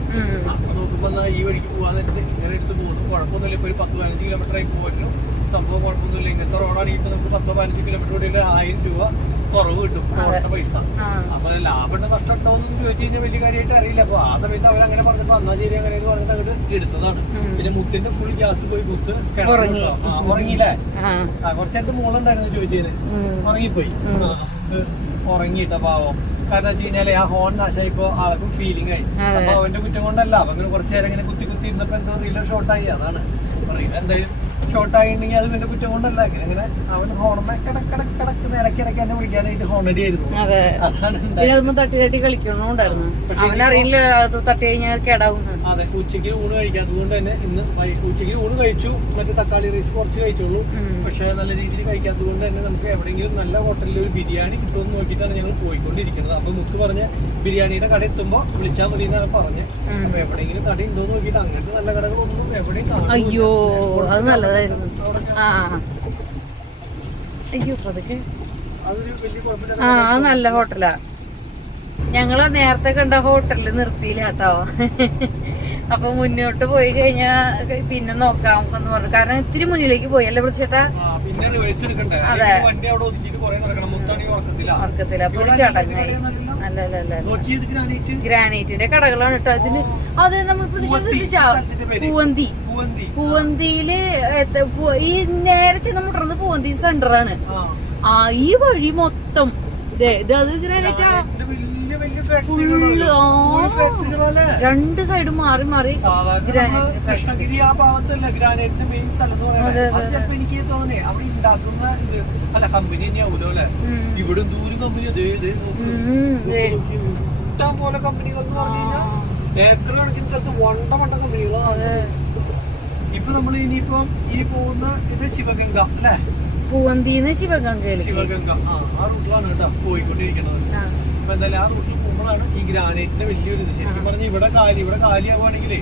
അപ്പൊ നോക്കുമ്പോ ഈ വഴിക്ക് പോവാന്ന് വെച്ചിട്ട് ഇങ്ങനെ എടുത്ത് പോകുന്നു. കുഴപ്പമൊന്നുമില്ല. ഇപ്പൊ ഒരു 10-15 കിലോമീറ്റർ ആയി പോയിട്ടും സംഭവം കുഴപ്പമൊന്നുമില്ല. ഇങ്ങനത്തെ റോഡാണെങ്കിൽ ഇപ്പൊ നമുക്ക് 10-15 കിലോമീറ്റർ കൂടി 1000 രൂപ കുറവ് കിട്ടും റോഡിന്റെ പൈസ. അപ്പൊ ലാഭമുണ്ടോ നഷ്ടമുണ്ടോ എന്ന് ചോദിച്ചു കഴിഞ്ഞാൽ വലിയ കാര്യമായിട്ട് അറിയില്ല. അപ്പൊ ആ സമയത്ത് അവരങ്ങനെ പറഞ്ഞപ്പോ എന്നാ ശരി അങ്ങനെ പറഞ്ഞിട്ട് അങ്ങോട്ട് എടുത്തതാണ്. പിന്നെ മുത്തിന്റെ ഫുൾ ഗ്യാസ് പോയി മുത്ത് ഉറങ്ങിയില്ലേ. കുറച്ചേരത്ത് മോളുണ്ടായിരുന്നു ചോദിച്ചതിന്, ഉറങ്ങിപ്പോയി. ഉറങ്ങിയിട്ട പാവം. കാരണം വെച്ച് കഴിഞ്ഞാല് ആ ഹോൺ നാശമായിപ്പോ ആൾക്കും ഫീലിംഗ് ആയി. അപ്പൊ അവന്റെ കുറ്റം കൊണ്ടല്ല. അപ്പൊ അങ്ങനെ കുറച്ചേരം ഇങ്ങനെ കുത്തി ഇരുന്നപ്പോ എന്തോ റീലർ ഷോർട്ടായി. അതാണ് റീലർ എന്തായാലും ഷോർട്ടായിട്ടുണ്ടെങ്കിൽ അത് എന്റെ കുറ്റം കൊണ്ടല്ല. അങ്ങനെ അവൻ ഹോണമേ കിടക്കുന്ന ഇടയ്ക്കിടയ്ക്ക് എന്നെ വിളിക്കാനായിട്ട് ഹോണടി ആയിരുന്നു. അതൊന്നും തട്ടി തട്ടി കളിക്കണോണ്ടായിരുന്നു. അവനറിയില്ല തട്ടി കഴിഞ്ഞാൽ കേടാവും. അതെ, ഉച്ചയ്ക്ക് ഊണ് കഴിക്കാത്തത് കൊണ്ട് തന്നെ ഇന്ന് ഉച്ചയ്ക്ക് ഊണ് കഴിച്ചു. മറ്റേ തക്കാളി റൈസ് കുറച്ച് കഴിച്ചോളൂ. പക്ഷെ നല്ല രീതിയിൽ കഴിക്കാത്തത് കൊണ്ട് തന്നെ നമുക്ക് എവിടെയെങ്കിലും നല്ല ഹോട്ടലിൽ ഒരു ബിരിയാണി കിട്ടുമെന്ന് നോക്കിയിട്ടാണ് ഞങ്ങൾ പോയിക്കൊണ്ടിരിക്കുന്നത്. അപ്പൊ മുത്ത് പറഞ്ഞ ബിരിയാണിയുടെ കട എത്തുമ്പോ വിളിച്ചാൽ മതി എന്നാണ് പറഞ്ഞത്. അപ്പൊ എവിടെയെങ്കിലും കട ഉണ്ടോ എന്ന് നോക്കിയിട്ട് അങ്ങനത്തെ നല്ല കടകളൊന്നും എവിടെയും കാണും. അയ്യോ, അത് നല്ലതായിരുന്നു. അയ്യോ, അതൊക്കെ അത് നല്ല ഹോട്ടലാ. ഞങ്ങള് നേരത്തെ കണ്ട ഹോട്ടലിൽ നിർത്തിയില്ല കേട്ടോ. അപ്പൊ മുന്നോട്ട് പോയി കഴിഞ്ഞാ പിന്നെ നോക്കാം എന്ന് പറഞ്ഞു. കാരണം ഇത്തിരി മുന്നിലേക്ക് പോയി അല്ലേ ചേട്ടാ. അതെ, ഉറക്കത്തില്ല. അപ്പൊ ഒരു ചടങ്ങായി. അല്ല, ഗ്രാനൈറ്റിന്റെ കടകളാണ് കേട്ടോ അതിന്. അത് നമ്മൾ ശ്രദ്ധിച്ചാ പൂവന്തിയില് ഈ നേരെ ചെന്ന് മുട്ടുന്നത് പൂവന്തി സെന്ററാണ്. ഈ വഴി മൊത്തം അത് ഗ്രാനൈറ്റാ. രണ്ട് സൈഡും മാറി മാറി കൃഷ്ണഗിരി ആ ഭാഗത്തല്ല ഗ്രാനൈറ്റിന്റെ മെയിൻ സ്ഥലം എന്ന് പറയുന്നത്. ചിലപ്പോ എനിക്ക് തോന്നേ അവിടെ ഉണ്ടാക്കുന്ന ഇത് അല്ല കമ്പനി തന്നെയാവൂലോ അല്ലെ. ഇവിടെ ദൂരം കമ്പനി ഇഷ്ടം പോലെ കമ്പനികൾ എന്ന് പറഞ്ഞു കഴിഞ്ഞാൽ ഏക്കർ കണക്കിന് സ്ഥലത്ത് വണ്ട കമ്പനികളാണ്. ഇപ്പൊ നമ്മൾ ഇനിയിപ്പം ഈ പോകുന്ന ഇത് ശിവഗംഗ അല്ലെ. പൂവന്തിന്ന് ശിവഗംഗ ആ റൂട്ടിലാണ് കേട്ടോ പോയിക്കൊണ്ടിരിക്കുന്നത്. അപ്പൊ എന്തായാലും ആ റൂട്ടിൽ പോകുമ്പോഴാണ് ഈ ഗ്രാനൈറ്റിന്റെ വലിയൊരു ഇത്. ശരിക്കും പറഞ്ഞാൽ ഇവിടെ കാലിയാവുകയാണെങ്കിലേ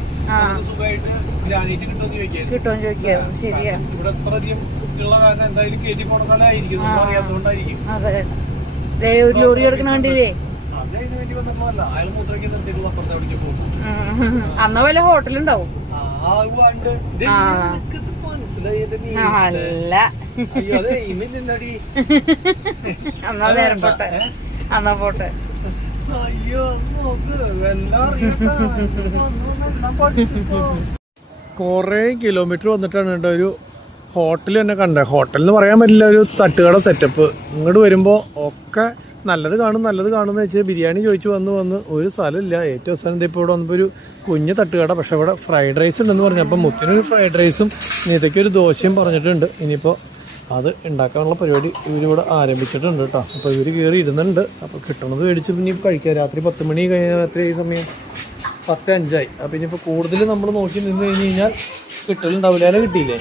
സുഖമായിട്ട് ഗ്രാനൈറ്റ് കിട്ടുമെന്ന് ചോദിക്കാം. ശരിയാ, ഇവിടെ അത്രയധികം ഉള്ള കാരണം എന്തായാലും കയറ്റി പോണ സ്ഥലമായിരിക്കും. അറിയാത്തതുകൊണ്ടായിരിക്കും. അതെ, ഒരു ലോറി എടുക്കണേ. അതിന് വേണ്ടി വന്നിട്ടുള്ളതല്ല. അയാൾ മൂത്രയ്ക്ക് നിർത്തിയിട്ടുള്ള അപ്പുറത്തെ എവിടേക്ക് പോകും. അന്ന വല്ല ഹോട്ടലുണ്ടാവും. അന്നാ പോട്ടെ. കൊറേ കിലോമീറ്റർ വന്നിട്ടാണ് കേട്ടോ ഒരു ഹോട്ടൽ തന്നെ കണ്ടത്. ഹോട്ടൽ എന്ന് പറയാൻ പറ്റില്ല, ഒരു തട്ടുകട സെറ്റപ്പ്. ഇങ്ങോട്ട് വരുമ്പോൾ ഒക്കെ നല്ലത് കാണുമെന്ന് വെച്ചാൽ ബിരിയാണി ചോദിച്ചു വന്ന് ഒരു സ്ഥലമില്ല. ഏറ്റവും അവസാനം ഇപ്പോൾ ഇവിടെ വന്നപ്പോൾ ഒരു കുഞ്ഞ് തട്ടുകട. പക്ഷെ ഇവിടെ ഫ്രൈഡ് റൈസ് ഉണ്ടെന്ന് പറഞ്ഞു. അപ്പം മുത്തിനൊരു ഫ്രൈഡ് റൈസും നീതയ്ക്കൊരു ദോശയും പറഞ്ഞിട്ടുണ്ട്. ഇനിയിപ്പോൾ അത് ഉണ്ടാക്കാനുള്ള പരിപാടി ഇവരിവിടെ ആരംഭിച്ചിട്ടുണ്ട് കേട്ടോ. അപ്പോൾ ഇവർ കയറി ഇരുന്നുണ്ട്. അപ്പോൾ കിട്ടണത് മേടിച്ച് പിന്നെ കഴിക്കാം. രാത്രി 10 മണി കഴിഞ്ഞാൽ രാത്രി ഈ സമയം 10:05. അപ്പോൾ ഇനിയിപ്പോൾ കൂടുതൽ നമ്മൾ നോക്കി നിന്ന് കഴിഞ്ഞ് കഴിഞ്ഞാൽ കിട്ടലുണ്ടാവില്ല. കിട്ടിയില്ലേ?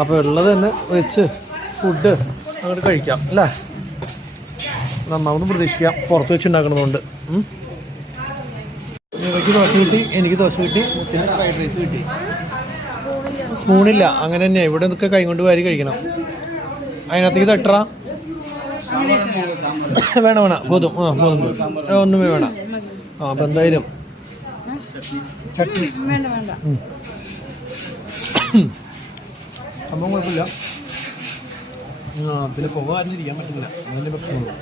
അപ്പോൾ ഉള്ളത് തന്നെ വെച്ച് ഫുഡ് അങ്ങോട്ട് കഴിക്കാം അല്ലേ. നന്നാവുന്നു പ്രതീക്ഷിക്കാം, പുറത്ത് വെച്ച് ഉണ്ടാക്കണതുകൊണ്ട്. എനിക്ക് ദോശ കിട്ടി, എനിക്ക് ദോശ കിട്ടി, മുത്തിന് ഫ്രൈഡ് റൈസ് കിട്ടി. സ്പൂണില്ല, അങ്ങനെ തന്നെയാണ്. ഇവിടെ നിൽക്കുക കൈ കൊണ്ട് വാരി കഴിക്കണം. അതിനകത്തേക്ക് തട്ടറ വേണം പോതും. ഒന്നുമേ വേണം. അപ്പം എന്തായാലും ചട്നി സംഭവം കുഴപ്പമില്ല. പിന്നെ പുക അറിഞ്ഞിരിക്കാൻ പറ്റില്ല, അതിൻ്റെ പ്രശ്നമുള്ളൂ.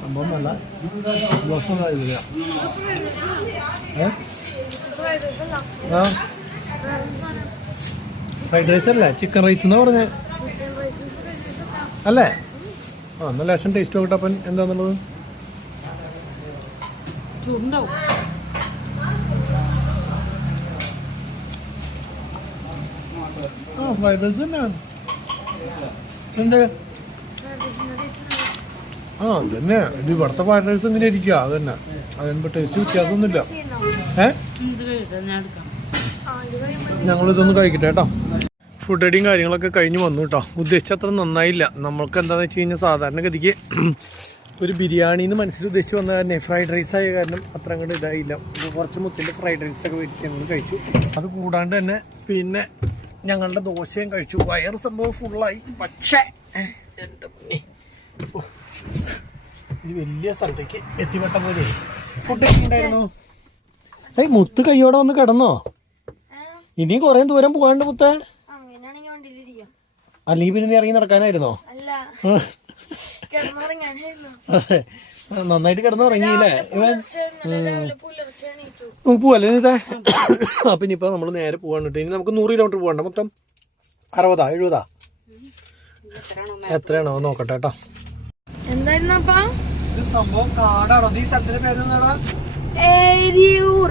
സംഭവം നല്ല ദോഷം ആയില്ല. ഫ്രൈഡ് റൈസ് അല്ലേ, ചിക്കൻ റൈസ് എന്നാ പറഞ്ഞേ അല്ലേ? എന്നാൽ ലേശം ടേസ്റ്റ് നോക്കട്ടെ അപ്പം എന്താന്നുള്ളത്. ഫ്രൈഡ് റൈസ് തന്നെ എന്ത് അതന്നെ. ഇത് ഇവിടുത്തെ ഫ്രൈഡ് റൈസ് ഇങ്ങനെ ഇരിക്കുക, അത് തന്നെ. അതിന് ടേസ്റ്റ് വ്യത്യാസമൊന്നുമില്ല. ഞങ്ങളിതൊന്ന് കഴിക്കട്ടെ കേട്ടോ. ഫുഡ് റെഡിയും കാര്യങ്ങളൊക്കെ കഴിഞ്ഞ് വന്നു കേട്ടോ. ഉദ്ദേശിച്ചത്ര നന്നായില്ല. നമ്മൾക്ക് എന്താണെന്ന് വെച്ച് കഴിഞ്ഞാൽ സാധാരണഗതിക്ക് ഒരു ബിരിയാണിന്ന് മനസ്സിൽ ഉദ്ദേശിച്ച് വന്ന കാരണം ഫ്രൈഡ് റൈസ് ആയ കാരണം അത്ര അങ്ങോട്ട് ഇതായില്ല. കുറച്ച് മുത്തിൻ്റെ ഫ്രൈഡ് റൈസൊക്കെ മേടിച്ച് ഞങ്ങൾ കഴിച്ചു. അത് കൂടാണ്ട് തന്നെ പിന്നെ ഞങ്ങളുടെ ദോശയും കഴിച്ചു. വയറ് സംഭവം ഫുള്ളായി. പക്ഷേ എൻ്റെ ഈ വലിയ സ്ഥലത്തേക്ക് എത്തിപ്പെട്ട പോലെ ഫുഡൊക്കെ ഉണ്ടായിരുന്നു. മുത്ത് കയ്യോടെ വന്ന് കിടന്നോ? ഇനിയും കുറേ ദൂരം പോകാണ്ട് മുത്തേ. അല്ലെങ്കിൽ പിന്നെ നീ ഇറങ്ങി നടക്കാനായിരുന്നോ? അതെ, നന്നായിട്ട് കിടന്നുറങ്ങിയില്ലേ ഇവൻ? നമുക്ക് പോവല്ലേ ഇതേ? അപ്പൊ ഇനിയിപ്പോ നമ്മള് നേരെ പോകാൻ കിട്ടും. ഇനി നമുക്ക് 100 കിലോമീറ്റർ പോകണ്ട. മൊത്തം 60 70 എത്രയാണോ നോക്കട്ടെ കേട്ടോ. ഇത് സംഭവം കാടാണോ? ഈ സ്ഥലത്തിന്റെ പേരെന്താടാ? എരിയൂർ.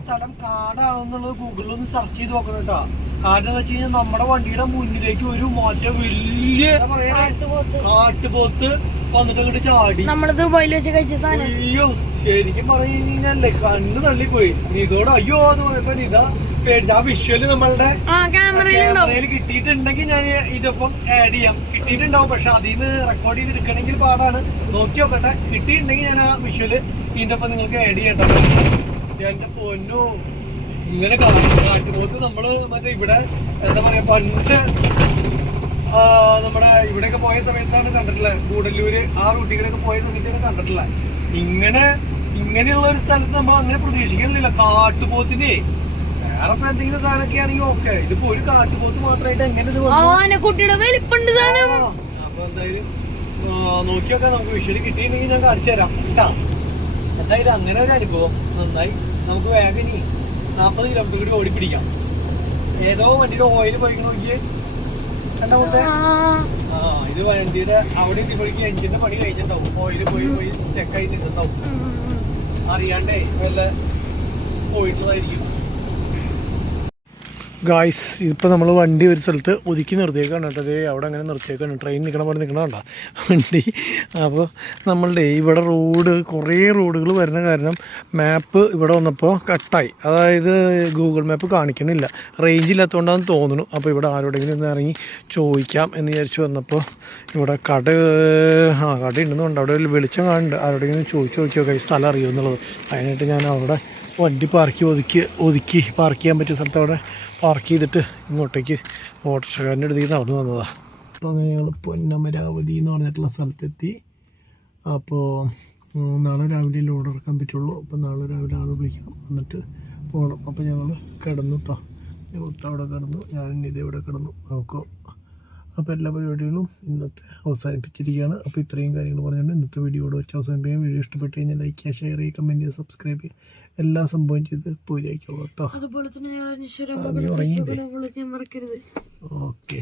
സ്ഥലം കാടാണെന്നുള്ളത് ഗൂഗിളിൽ ഒന്ന് സെർച്ച് ചെയ്ത് നോക്കണം കേട്ടോ. കാരണം എന്താ വെച്ച് കഴിഞ്ഞാൽ നമ്മുടെ വണ്ടിയുടെ മുന്നിലേക്ക് ഒരു മാറ്റം വലിയ കാട്ടുപോത്ത് വന്നിട്ട് അങ്ങോട്ട് ചാടി. അയ്യോ, ശരിക്കും പറഞ്ഞു കഴിഞ്ഞാലേ കണ്ണ് തള്ളിപ്പോയി. ഇതോടെ അയ്യോ എന്ന് പറഞ്ഞപ്പോ ഇതാ പേടിച്ച ആ വിഷ്വല് നമ്മളുടെ ക്യാമറയിൽ കിട്ടിയിട്ടുണ്ടെങ്കിൽ ഞാൻ ഇതിനൊപ്പം ആഡ് ചെയ്യാം. കിട്ടിയിട്ടുണ്ടാവും, പക്ഷെ അതിൽ നിന്ന് റെക്കോർഡ് ചെയ്തെടുക്കണമെങ്കിൽ പാടാണ്. നോക്കി നോക്കട്ടെ. കിട്ടിയിട്ടുണ്ടെങ്കിൽ ഞാൻ ആ വിഷ്വല് ഇതിന്റെ ഒപ്പം നിങ്ങൾക്ക് ആഡ് ചെയ്യട്ടോ. എന്റെ പൊന്നു, ഇങ്ങനെ കാട്ടുപോത്ത് നമ്മള് മറ്റേ ഇവിടെ എന്താ പറയാ പണ്ട് നമ്മുടെ ഇവിടെയൊക്കെ പോയ സമയത്താണ് കണ്ടിട്ടുള്ളത്. കൂടല്ലൂര് ആ റൂട്ടിലൊക്കെ പോയ സമയത്താണ് കണ്ടിട്ടുള്ളത്. ഇങ്ങനെയുള്ള ഒരു സ്ഥലത്ത് നമ്മൾ അങ്ങനെ പ്രതീക്ഷിക്കുന്നില്ല. കാട്ടുപോത്തിനെ വേറെ ഇപ്പൊ എന്തെങ്കിലും സാധനമൊക്കെ ആണെങ്കിൽ ഓക്കെ. ഇതിപ്പോ ഒരു കാട്ടുപോത്ത് മാത്രമായിട്ട് എങ്ങനെ ഇത് അപ്പൊ എന്തായാലും നോക്കിയൊക്കെ നമുക്ക് വിഷ്വല് കിട്ടിയിട്ടുണ്ടെങ്കിൽ ഞാൻ കാണിച്ചു തരാം കേട്ടാ. എന്തായാലും അങ്ങനെ ഒരു അനുഭവം നന്നായി. നമുക്ക് വേഗം ഇനി 40 കിലോമീറ്റർ കൂടി ഓടിപ്പിടിക്കാം. ഏതോ വണ്ടിയുടെ ഓയിൽ പോയിക്കണ നോക്കിയേ രണ്ടാമത്തെ. ഇത് വണ്ടിയുടെ അവിടെ എത്തിപ്പോഴേക്കും എഞ്ചിന്റെ പണി കഴിഞ്ഞിട്ടുണ്ടാവും. ഓയിൽ പോയി സ്റ്റക്കായി നിന്നിട്ടുണ്ടാവും. അറിയാണ്ടേ വല്ല പോയിട്ടുള്ളതായിരിക്കും. ഗായ്സ്, ഇപ്പോൾ നമ്മൾ വണ്ടി ഒരു സ്ഥലത്ത് ഒതുക്കി നിർത്തിയേക്കാണ് കേട്ടോ. അതേ അവിടെ അങ്ങനെ നിർത്തിയേക്കാണ്. ട്രെയിൻ നിൽക്കണ പോലെ നിൽക്കണ കണ്ട വണ്ടി. അപ്പോൾ നമ്മളുടെ ഇവിടെ കുറേ റോഡുകൾ വരുന്ന കാരണം മാപ്പ് ഇവിടെ വന്നപ്പോൾ കട്ടായി. അതായത് ഗൂഗിൾ മാപ്പ് കാണിക്കണില്ല. റേഞ്ച് ഇല്ലാത്തതുകൊണ്ടാണെന്ന് തോന്നുന്നു. അപ്പോൾ ഇവിടെ ആരോടെങ്കിലും ഒന്ന് ഇറങ്ങി ചോദിക്കാം എന്ന് വിചാരിച്ച് വന്നപ്പോൾ ഇവിടെ കട ഉണ്ടെന്നുണ്ട്. അവിടെ ഒരു വെളിച്ചം കാണുന്നുണ്ട്. ആരോടെങ്കിലും ചോദിച്ചു നോക്കിയോ സ്ഥലം അറിയുമോ എന്നുള്ളത്. അതിനായിട്ട് ഞാൻ അവിടെ വണ്ടി ഒതുക്കി പാർക്ക് ചെയ്യാൻ പറ്റിയ സ്ഥലത്ത് അവിടെ പാർക്ക് ചെയ്തിട്ട് ഇങ്ങോട്ടേക്ക് ഓട്ടോറിക്ഷക്കാരൻ്റെ അടുത്ത് നടന്നു വന്നതാണ്. അപ്പോൾ അങ്ങനെ ഞങ്ങൾ പൊന്നമരാവതി എന്ന് പറഞ്ഞിട്ടുള്ള സ്ഥലത്തെത്തി. അപ്പോൾ നാളെ രാവിലെ ലോഡ് ഇറക്കാൻ പറ്റുള്ളൂ. അപ്പോൾ നാളെ രാവിലെ ആൾ വിളിക്കണം, എന്നിട്ട് പോകണം. അപ്പോൾ ഞങ്ങൾ കിടന്നു കേട്ടോ. അവിടെ കിടന്നു, ഞാൻ ഇതേവിടെ കിടന്നു നോക്കും. അപ്പോൾ എല്ലാ പരിപാടികളും ഇന്നത്തെ അവസാനിപ്പിച്ചിരിക്കുകയാണ്. അപ്പോൾ ഇത്രയും കാര്യങ്ങൾ പറഞ്ഞുകൊണ്ട് ഇന്നത്തെ വീഡിയോയോട് വെച്ച് അവസാനിപ്പിക്കാൻ. വീഡിയോ ഇഷ്ടപ്പെട്ട് കഴിഞ്ഞാൽ ലൈക്ക് ചെയ്യുക, ഷെയർ ചെയ്യുക, കമൻറ്റ് ചെയ്യുക, സബ്സ്ക്രൈബ് ചെയ്യുക. എല്ലാ സംഭവം ചെയ്ത് പൂരിയാക്കിയോളൂ കേട്ടോ. അതുപോലെ തന്നെ ഓക്കെ.